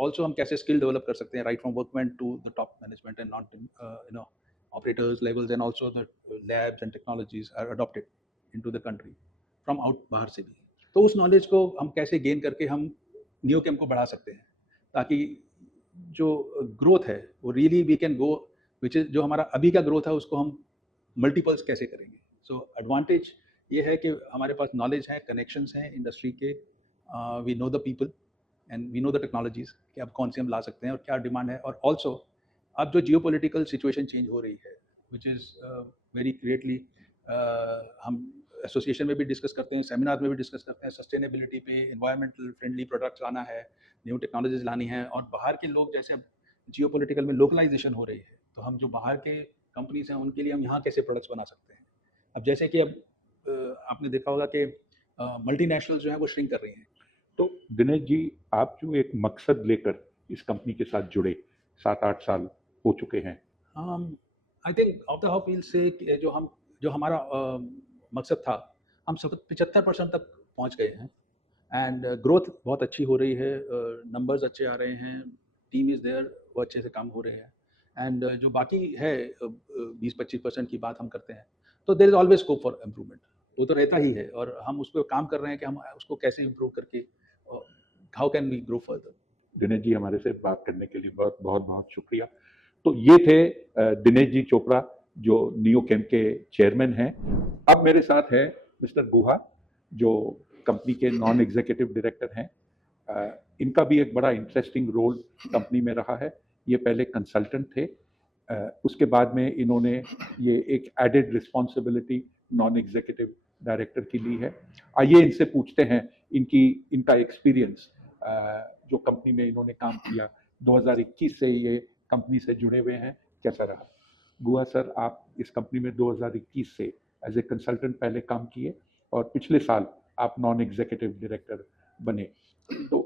ऑल्सो हम कैसे स्किल डेवलप कर सकते हैं right from workman to the top management and not you know operators levels, and also the labs and technologies are adopted into the country from out बाहर से भी। तो उस नॉलेज को हम कैसे गेन करके हम नियोकेम को बढ़ा सकते हैं ताकि जो ग्रोथ है वो really we can go, which is जो हमारा अभी का ग्रोथ है उसको हम मल्टीपल्स कैसे करेंगे। सो एडवांटेज ये है कि हमारे पास नॉलेज है, कनेक्शंस हैं इंडस्ट्री के, we know the people and we know the technologies कि अब कौन सी हम ला सकते हैं और क्या डिमांड है। और ऑल्सो अब जो जियोपॉलिटिकल सिचुएशन चेंज हो रही है विच इज़ वेरी ग्रेटली, हम एसोसिएशन में भी डिस्कस करते हैं, सेमिनार में भी डिस्कस करते हैं, सस्टेनेबिलिटी पे, एनवायरमेंटल फ्रेंडली प्रोडक्ट्स लाना है, न्यू टेक्नोलॉजीज लानी है। और बाहर के लोग जैसे अब जियोपॉलिटिकल में लोकलाइजेशन हो रही है, तो हम जो बाहर के कंपनीज हैं उनके लिए हम यहाँ कैसे प्रोडक्ट्स बना सकते हैं। अब जैसे कि अब आपने देखा होगा कि मल्टीनेशनल जो है वो श्रिंक कर रही हैं। तो दिनेश जी, आप जो एक मकसद लेकर इस कंपनी के साथ जुड़े, 7-8 साल हो चुके हैं। I think of the half wheel से कि जो हमारा मकसद था, हम 75% तक पहुंच गए हैं एंड ग्रोथ बहुत अच्छी हो रही है, नंबर्स अच्छे आ रहे हैं, टीम इज़ देयर, वो अच्छे से काम हो रहे हैं। एंड जो बाकी है 20-25% की बात हम करते हैं, तो there is always scope for improvement, वो तो रहता ही है। और हम उस पर काम कर रहे हैं कि हम उसको कैसे इम्प्रूव करके how can we grow further. Dinesh ji, हमारे से बात करने के लिए बहुत बहुत बहुत शुक्रिया। तो ये थे दिनेश जी चोपड़ा जो नियोकेम के चेयरमैन हैं। अब मेरे साथ है मिस्टर गुहा जो कंपनी के नॉन एग्जीक्यूटिव डायरेक्टर हैं। इनका भी एक बड़ा इंटरेस्टिंग रोल कंपनी में रहा है। ये पहले कंसल्टेंट थे, उसके बाद में इन्होंने ये एक added responsibility non executive director की ली है। आइए इनसे पूछते हैं इनका एक्सपीरियंस, जो कंपनी में इन्होंने काम किया, 2021 से ये कंपनी से जुड़े हुए हैं, कैसा रहा। गुहा सर, आप इस कंपनी में 2021 से एज ए कंसल्टेंट पहले काम किए और पिछले साल आप नॉन एग्जीक्यूटिव डायरेक्टर बने। तो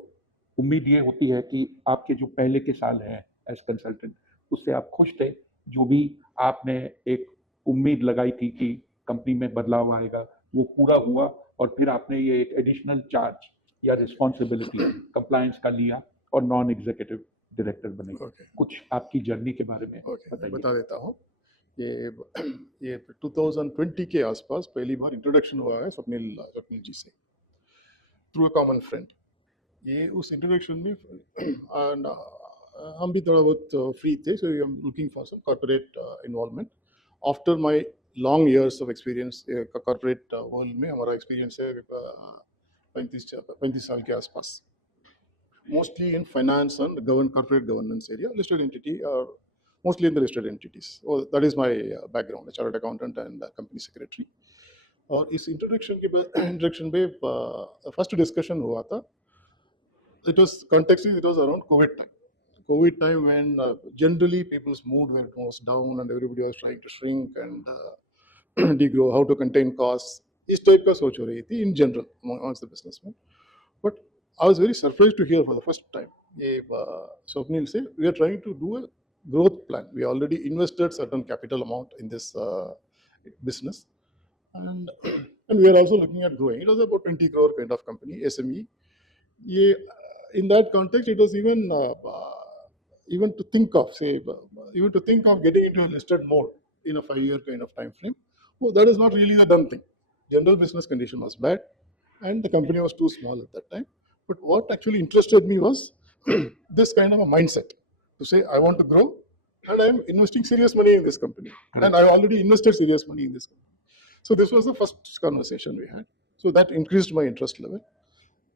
उम्मीद ये होती है कि आपके जो पहले के साल हैं एज कंसल्टेंट, उससे आप खुश थे। जो भी आपने एक उम्मीद लगाई थी कि कंपनी में बदलाव आएगा, वो पूरा हुआ और फिर आपने ये एक एडिशनल चार्ज या रिस्पॉन्सिबिलिटी कंप्लायंस का लिया और नॉन एग्जीक्यूटिव डायरेक्टर बने। कुछ आपकी जर्नी के बारे में बताइए। बता देता हूँ। ये 2020 के आसपास पहली बार इंट्रोडक्शन हुआ है स्वप्निल जी से थ्रू अ कॉमन फ्रेंड। ये उस इंट्रोडक्शन में हम भी थोड़ा बहुत फ्री थे, so I am looking for some corporate involvement. After my long years of experience corporate world में, हमारा एक्सपीरियंस है 35 साल के आसपास, mostly in finance and corporate governance area, listed entity, or mostly in the listed entities. Oh, that is my background, a chartered accountant and company secretary. और इस introduction पे first discussion हुआ था, it was around COVID time. COVID time when generally people's mood was down and everybody was trying to shrink and degrow, how to contain costs. इस type का सोच हो रही थी in general amongst the businessmen. But I was very surprised to hear for the first time ये Swapnil say we are trying to do a growth plan. We already invested certain capital amount in this business, and and we are also looking at growing. It was about 20 crore kind of company, SME. ये in that context, it was even to think of even to think of getting into a listed mode in a 5-year kind of time frame. Oh, that is not really the done thing. General business condition was bad, and the company was too small at that time. But what actually interested me was this kind of a mindset to say I want to grow, and I am investing serious money in this company, and I already invested serious money in this company. So this was the first conversation we had. So that increased my interest level.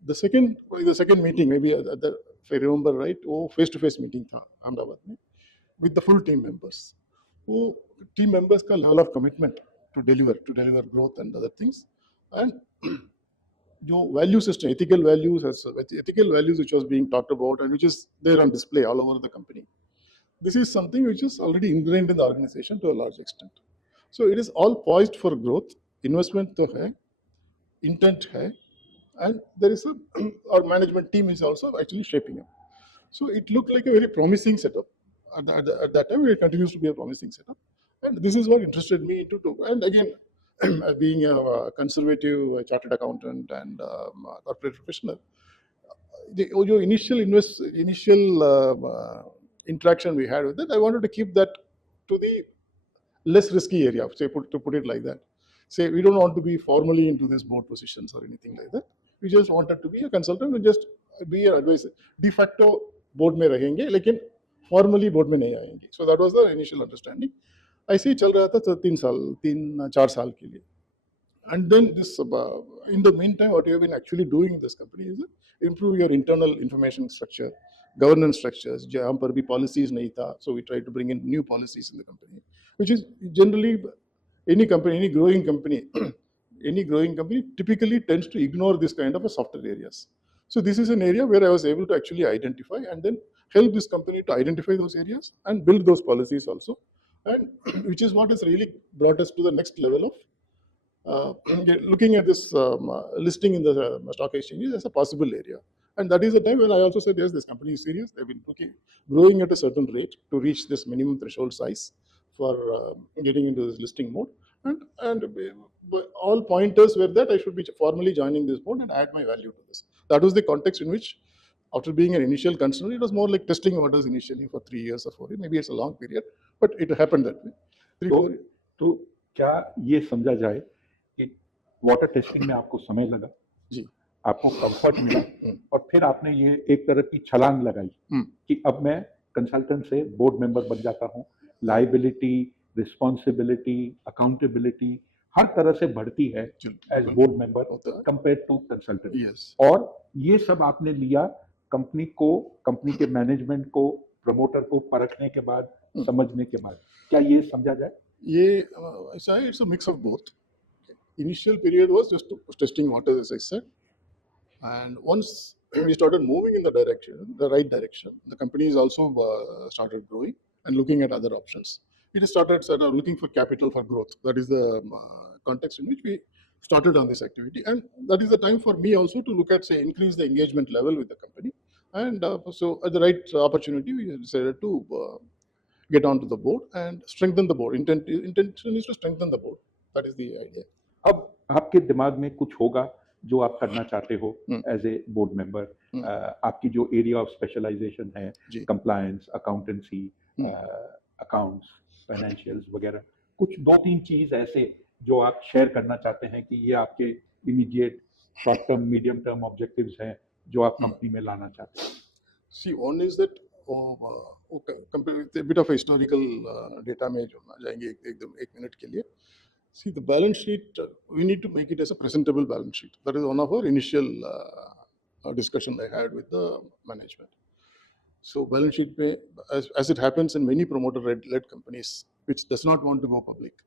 The second meeting, maybe if I remember right, वो face-to-face meeting था अहमदाबाद में with the full team members. वो team members का level of commitment to deliver growth and other things, and जो value system, ethical values which was being talked about and which is there on display all over the company. This is something which is already ingrained in the organization to a large extent. So it is all poised for growth. Investment तो है, intent है, and there is our management team is also actually shaping up. So it looked like a very promising setup. At that time, it continues to be a promising setup. And this is what interested me into. And again, being a conservative chartered accountant and corporate professional, your initial interaction we had with it, I wanted to keep that to the less risky area, to put it like that. Say, we don't want to be formally into this board positions or anything like that. We just wanted to be a consultant and just be an advisor. De facto board में रहेंगे, लेकिन formally board में नहीं आएंगे. So that was the initial understanding. ऐसे ही चल रहा था 3-4 साल के लिए. And then this, in the meantime, what you have been actually doing in this company is improve your internal information structure, governance structures. जहाँ पर भी policies नहीं था, so we try to bring in new policies in the company, which is generally any company, any growing company typically tends to ignore this kind of a softer areas. So this is an area where I was able to actually identify and then help this company to identify those areas and build those policies also, and which is what has really brought us to the next level of looking at this listing in the stock exchanges as a possible area. And that is the time when I also said, yes, this company is serious. They've been growing at a certain rate to reach this minimum threshold size for getting into this listing mode. And all pointers were that I should be formally joining this board and add my value to this. That was the context in which, after being an initial concern, it was more like testing waters initially for 3 years or 4 years. Maybe it's a long period, but it happened that way. तो क्या ये समझा जाए कि water testing में आपको समय लगा जी, आपको कंफर्ट मिला और फिर आपने ये एक तरह की छलांग लगाई कि अब मैं कंसल्टेंट से बोर्ड मेंबर बन जाता हूँ, लायबिलिटी, रिस्पॉन्सिबिलिटी, अकाउंटेबिलिटी हर तरह से बढ़ती है as board member compare to consultant. और ये सब आपने लिया कंपनी को, कंपनी के मैनेजमेंट को, प्रमोटर को परखने के बाद, समझने के बाद. क्या ये समझा जाए? ये ऐसा है, it's a mix of both. Initial period was just testing waters, as I said, and once we started moving in the right direction, the company is also started growing and looking at other options. It started looking for capital for growth. That is the context in which we started on this activity, and that is the time for me also to look at, say, increase the engagement level with the company. And so at the right opportunity, we decided to get onto the board and strengthen the board. Intention is to strengthen the board. That is the idea. अब आपके दिमाग में कुछ होगा जो आप करना चाहते हो एज ए बोर्ड मेंबर. आपकी जो एरिया ऑफ स्पेशलाइजेशन है, कंप्लायंस, अकाउंटेंसी, अकाउंट्स, फाइनेंशियल्स वगैरह, कुछ 2-3 चीज ऐसे जो आप शेयर करना चाहते हैं कि ये आपके immediate short term, medium term objectives हैं जो आप कंपनी में लाना चाहते हैं. See, one is that a bit of historical data में जोड़ना जाएंगे एकदम 1 मिनट के लिए. See, the balance sheet, we need to make it as a presentable balance sheet. That is one of our initial discussion I had with the management. So balance sheet में, as it happens in many promoter-led companies, which does not want to go public,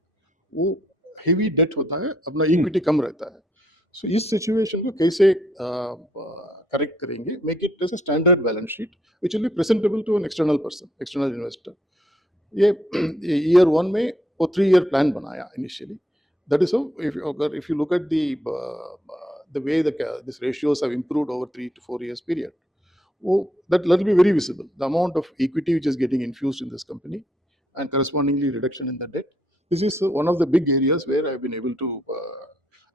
वो heavy debt होता है, अपना equity कम रहता है. So इस situation को कैसे correct करेंगे? Make it as a standard balance sheet, which will be presentable to an external person, external investor. ये year 1 में वो 3-year plan बनाया initially, That is so. If you look at the way these ratios have improved over 3 to 4 years period, that will be very visible. The amount of equity which is getting infused in this company, and correspondingly reduction in the debt. This is one of the big areas where I've been able to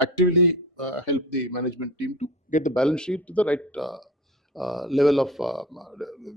actively help the management team to get the balance sheet to the right level of.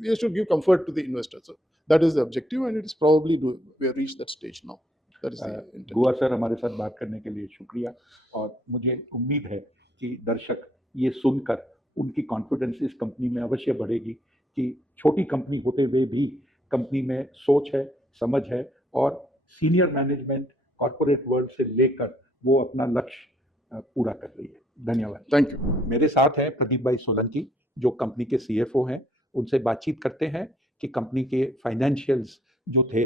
We should give comfort to the investors. So that is the objective, and it is probably we have reached that stage now. That is the intent. गुआ sir हमारे साथ बात करने के लिए शुक्रिया, और मुझे उम्मीद है कि दर्शक ये सुनकर उनकी कॉन्फिडेंस इस कंपनी में अवश्य बढ़ेगी कि छोटी कंपनी होते हुए भी कंपनी में सोच है, समझ है, और सीनियर मैनेजमेंट कॉर्पोरेट वर्ल्ड से लेकर वो अपना लक्ष्य पूरा कर रही है। धन्यवाद। Thank you. मेरे साथ हैं प्रदीप भाई सोलंकी, जो कंपनी के CFO हैं। उनसे बातचीत करते हैं कि कंपनी के फाइनेंशियल्स जो थे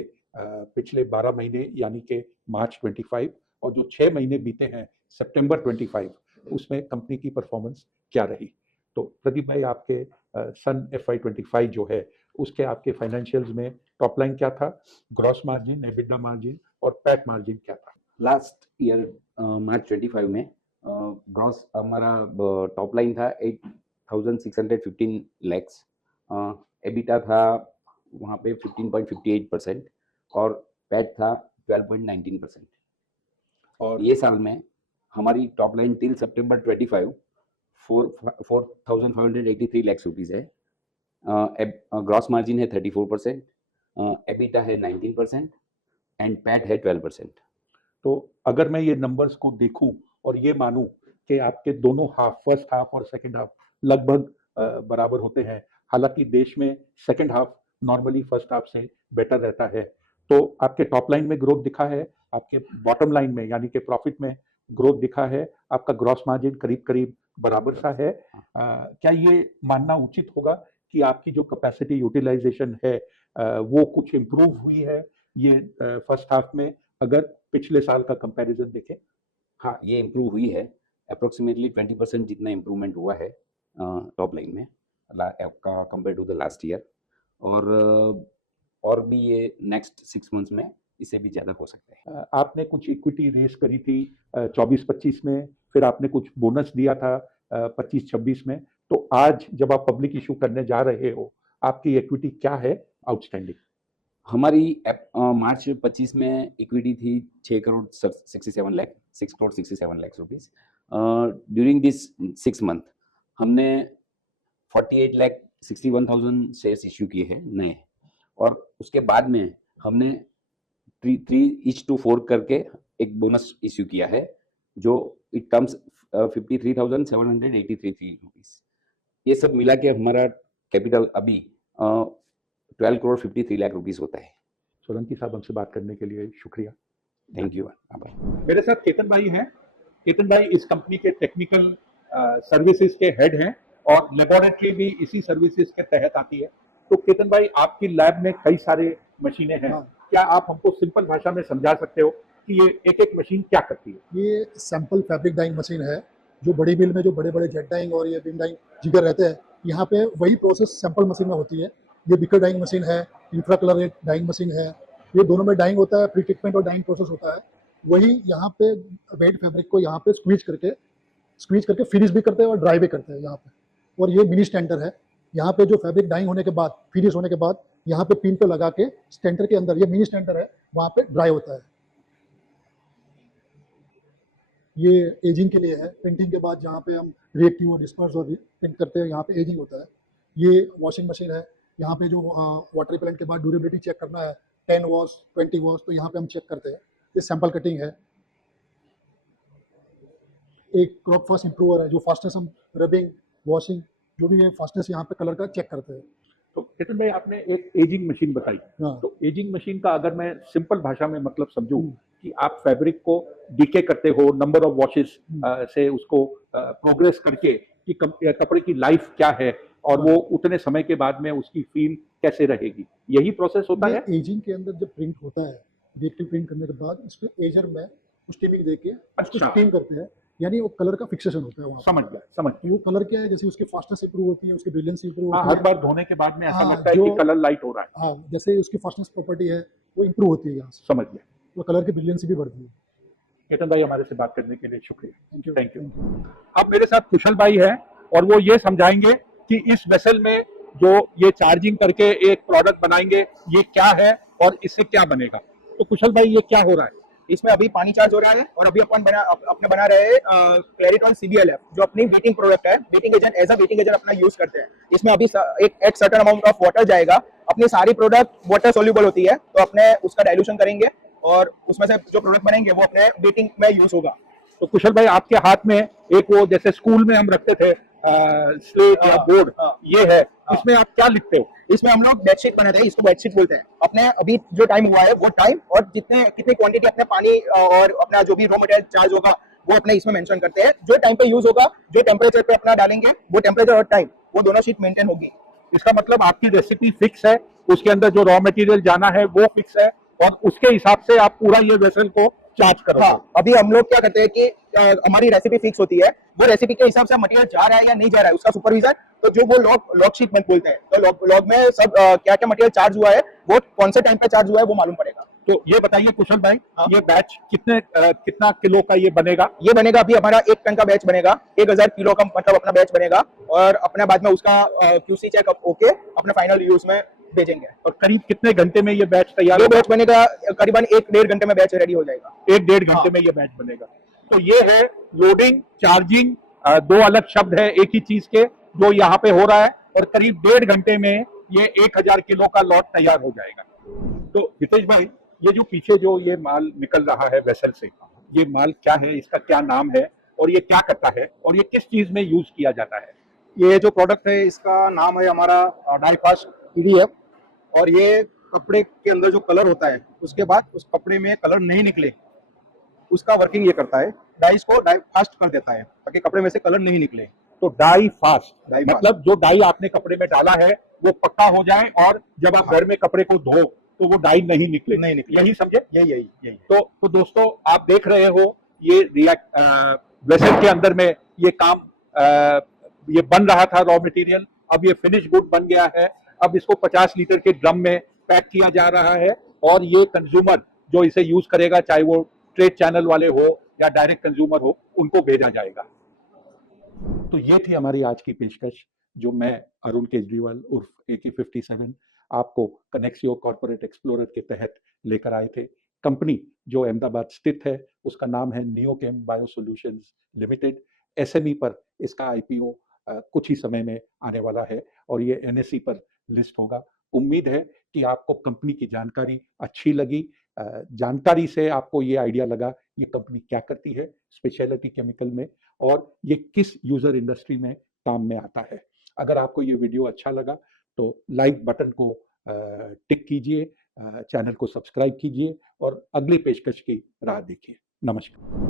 पिछले 12 महीने यानी कि मार्च 25 और जो 6 महीने बीते हैं सितंबर 25, उसमें कंपनी की परफॉर्मेंस क्या रही। तो प्रदीप भाई, आपके सन FY25 जो है उसके आपके फाइनेंशियल्स में टॉप लाइन क्या था, ग्रॉस मार्जिन, एबिटा मार्जिन और पैट मार्जिन क्या था? लास्ट ईयर मार्च 25 में ग्रॉस हमारा टॉप लाइन था 8,615 लैक्स, एबिटा था वहाँ पे 15.58% और पैट था 12.19%। और ये साल में हमारी टॉप लाइन टिल सितंबर 25 4,583 लाख रुपीज़ है, ग्रॉस मार्जिन है 34%, एबिटा है 19% एंड पैट है 12%। तो अगर मैं ये नंबर्स को देखूं और ये मानूं कि आपके दोनों हाफ, फर्स्ट हाफ और सेकंड हाफ लगभग बराबर होते हैं, हालांकि देश में second half normally first half से बेटर रहता है, तो आपके टॉप लाइन में ग्रोथ दिखा है, आपके बॉटम लाइन में यानी कि प्रॉफिट में ग्रोथ दिखा है, आपका ग्रॉस मार्जिन करीब करीब बराबर सा है। क्या ये मानना उचित होगा कि आपकी जो कैपेसिटी यूटिलाइजेशन है वो कुछ इम्प्रूव हुई है ये फर्स्ट हाफ में, अगर पिछले साल का कंपैरिजन देखें? हाँ, ये इम्प्रूव हुई है, अप्रोक्सीमेटली 20% जितना इम्प्रूवमेंट हुआ है टॉप लाइन में compare to the last year, और भी ये नेक्स्ट 6 मंथ्स में इससे भी ज़्यादा हो सकता है। आपने कुछ इक्विटी रेस करी थी 24-25 में, फिर आपने कुछ बोनस दिया था 25-26 में, तो आज जब आप पब्लिक इशू करने जा रहे हो, आपकी इक्विटी क्या है आउटस्टैंडिंग? हमारी मार्च 25 में इक्विटी थी 6 crore 67 lakh rupees. During this 6 month हमने 48,61,000 शेयर्स इश्यू किए हैं नए, और उसके बाद में हमने 3:4 करके एक बोनस इश्यू किया है, जो इट कम्स 53,783 रुपीज़। ये सब मिला के हमारा कैपिटल अभी 12 करोड़ 53 लाख रुपीज़ होता है। सोलंकी साहब, हमसे बात करने के लिए शुक्रिया। Thank you. आभार। मेरे साथ केतन भाई हैं। केतन भाई इस कंपनी के टेक्निकल सर्विसेज के हेड हैं और लेबोरेटरी भी इसी सर्विसेज के तहत आती है। तो केतन भाई, आपकी लैब में कई सारे मशीनें हैं, क्या आप हमको सिंपल भाषा में समझा सकते हो कि ये एक एक मशीन क्या करती है? ये सैंपल फैब्रिक डाइंग मशीन है, जो बड़ी मिल में जो बड़े बड़े जेट डाइंग और ये बीम डाइंग जिगर रहते हैं, यहाँ पे वही प्रोसेस सैंपल मशीन में होती है। ये बिकर डाइंग मशीन है, इंफ्रा कलर एक डाइंग मशीन है, ये दोनों में डाइंग होता है, प्री ट्रीटमेंट और डाइंग प्रोसेस होता है। वही यहाँ पे वेट फैब्रिक को यहाँ पे स्क्वीज करके फिनिश भी करते हैं और ड्राई भी करते हैं यहाँ पे। और ये मिनी स्टेंटर है, यहाँ पे जो फैब्रिक डाइंग होने के बाद, फिनिश होने के बाद यहाँ पे पिन पे लगा के स्टेंटर के अंदर, ये मिनी स्टेंटर है, वहाँ पे ड्राई होता है। ये एजिंग के लिए है, प्रिंटिंग के बाद जहाँ पे हम रिएक्टिव और डिस्पर्स और प्रिंट करते हैं, यहाँ पे एजिंग होता है। ये वॉशिंग मशीन है, यहाँ पे जो वाटर रिपेलेंट के बाद ड्यूरेबिलिटी चेक करना है, 10 वॉश 20 वॉश, तो यहाँ पे हम चेक करते हैं। ये सैंपल कटिंग है। एक क्रॉप फास्ट इम्प्रूवर है, जो फास्टनेस हम रबिंग वॉशिंग जो भी है फास्टनेस यहाँ पे कलर का चेक करते हैं। तो केतन भाई, आपने एक एजिंग मशीन बताई, तो एजिंग मशीन का अगर मैं सिंपल भाषा में मतलब समझूं कि आप फैब्रिक को डीके करते हो, नंबर ऑफ वॉशेस से उसको प्रोग्रेस करके कि कपड़े की लाइफ क्या है और वो उतने समय के बाद में उसकी फील कैसे रहेगी, यही प्रोसेस होता है। एजिंग के अंदर जब प्रिंट होता है, रिएक्टिव प्रिंट करने के बाद उसके एजर में स्टीमिंग देके उसको स्टीम करते हैं, यानी वो कलर का फिक्सेशन होता है वहाँ। समझ गया। वो कलर क्या है, जैसे उसकी फास्टनेस इंप्रूव होती है, उसकी ब्रिलियंस इंप्रूव होती है। हर बार धोने के बाद में ऐसा लगता है कि कलर लाइट हो रहा है। हाँ, जैसे उसकी फास्टनेस प्रॉपर्टी है वो इंप्रूव होती है यहाँ से। समझ गया। वो कलर की ब्रिलियंस भी बढ़ती है। केतन भाई हमारे से बात करने के लिए शुक्रिया, थैंक यू। Thank you. अब मेरे साथ कुशल भाई हैं और वो ये समझाएंगे कि इस वेसल में जो ये चार्जिंग करके एक प्रोडक्ट बनाएंगे ये क्या है और इससे क्या बनेगा। तो कुशल भाई ये क्या हो रहा है? इसमें अभी पानी चार्ज हो रहा है और अभी अपने बना रहे हैं क्लैरिटॉन CBLF, जो अपनी वेटिंग प्रोडक्ट है, wetting agent, as a wetting agent अपना यूज करते हैं। इसमें अभी एक at certain amount of water जाएगा। अपनी सारी प्रोडक्ट वाटर सोल्यूबल होती है, तो अपने उसका डाइल्यूशन करेंगे और उसमें से जो प्रोडक्ट बनेंगे वो अपने वेटिंग में यूज होगा। तो कुशल भाई आपके हाथ में एक वो जैसे स्कूल में हम रखते थे स्लेट या बोर्ड, ये है, इसमें आप क्या लिखते हो? इसमें हम लोग बेडशीट बनाते हैं, इसको बेडशीट बोलते हैं। अपने अभी जो टाइम हुआ है वो टाइम और कितनी क्वांटिटी अपने पानी और अपना जो भी रॉ मटेरियल चार्ज होगा वो अपने इसमें मेंशन करते हैं। जो टाइम पे यूज होगा, जो टेम्परेचर पे अपना डालेंगे, वो टेम्परेचर और टाइम वो दोनों शीट मेंटेन होगी। इसका मतलब आपकी रेसिपी फिक्स है, उसके अंदर जो रॉ मटेरियल जाना है वो फिक्स है और उसके हिसाब से आप पूरा ये वेसल को चार्ज करो। हाँ, अभी हम लोग क्या करते हैं कि हमारी रेसिपी फिक्स होती है, वो रेसिपी के हिसाब से मटेरियल जा रहा है या नहीं जा रहा है उसका सुपरविजन, तो जो वो लॉग शीट में बोलते हैं, तो लॉग में सब क्या क्या मटेरियल चार्ज हुआ है, वो कौन से टाइम पे चार्ज हुआ है वो मालूम पड़ेगा। तो ये बताइए कुशल भाई, हाँ। ये बैच कितना किलो का ये बनेगा? ये बनेगा अभी हमारा 1 टन का बैच बनेगा, 1000 किलो का मतलब अपना बैच बनेगा और अपने बाद में उसका QC चेक होके अपने फाइनल यूज में भेजेंगे। और करीब कितने घंटे में ये बैच तैयार ये होगा? बैच बनेगा करीबन 1-1.5 घंटे में बैच रेडी हो जाएगा। 1-1.5 घंटे हाँ। में ये बैच बनेगा। तो ये है लोडिंग चार्जिंग, दो अलग शब्द है एक ही चीज के, जो यहाँ पे हो रहा है और करीब 1.5 घंटे में ये 1000 किलो का लॉट तैयार हो जाएगा। तो हितेश भाई, ये जो पीछे जो ये माल निकल रहा है वेसल से, ये माल क्या है, इसका क्या नाम है और ये क्या करता है और ये किस चीज में यूज किया जाता है? ये जो प्रोडक्ट है इसका नाम है हमारा डाईफास्ट PDF, और ये कपड़े के अंदर जो कलर होता है उसके बाद उस कपड़े में कलर नहीं निकले, उसका वर्किंग ये करता है, डाइस को डाई फास्ट कर देता है ताकि कपड़े में से कलर नहीं निकले। तो डाई फास्ट डाई फास्ट। मतलब जो डाई आपने कपड़े में डाला है वो पक्का हो जाए और जब आप घर में कपड़े को धो तो वो डाई नहीं निकले, नहीं निकले। यही समझे? यही तो दोस्तों आप देख रहे हो ये वेसल के अंदर में ये काम ये बन रहा था रॉ मटेरियल, अब ये फिनिश गुड बन गया है। अब इसको 50 लीटर के ड्रम में पैक किया जा रहा है और ये कंज्यूमर जो इसे यूज करेगा, चाहे वो ट्रेड चैनल वाले हो या डायरेक्ट कंज्यूमर हो, उनको भेजा जाएगा। तो ये थी हमारी आज की पेशकश, जो मैं अरुण केजरीवाल उर्फ AK57 आपको कनेक्सियो कॉर्पोरेट एक्सप्लोरर के तहत लेकर आए थे। कंपनी जो अहमदाबाद स्थित है उसका नाम है नियोकेम बायो सॉल्यूशंस लिमिटेड। SME पर इसका IPO कुछ ही समय में आने वाला है और ये NSE पर लिस्ट होगा। उम्मीद है कि आपको कंपनी की जानकारी अच्छी लगी। जानकारी से आपको ये आइडिया लगा ये कंपनी क्या करती है स्पेशलिटी केमिकल में और ये किस यूजर इंडस्ट्री में काम में आता है। अगर आपको ये वीडियो अच्छा लगा तो लाइक बटन को टिक कीजिए, चैनल को सब्सक्राइब कीजिए और अगली पेशकश की राह देखिए। नमस्कार।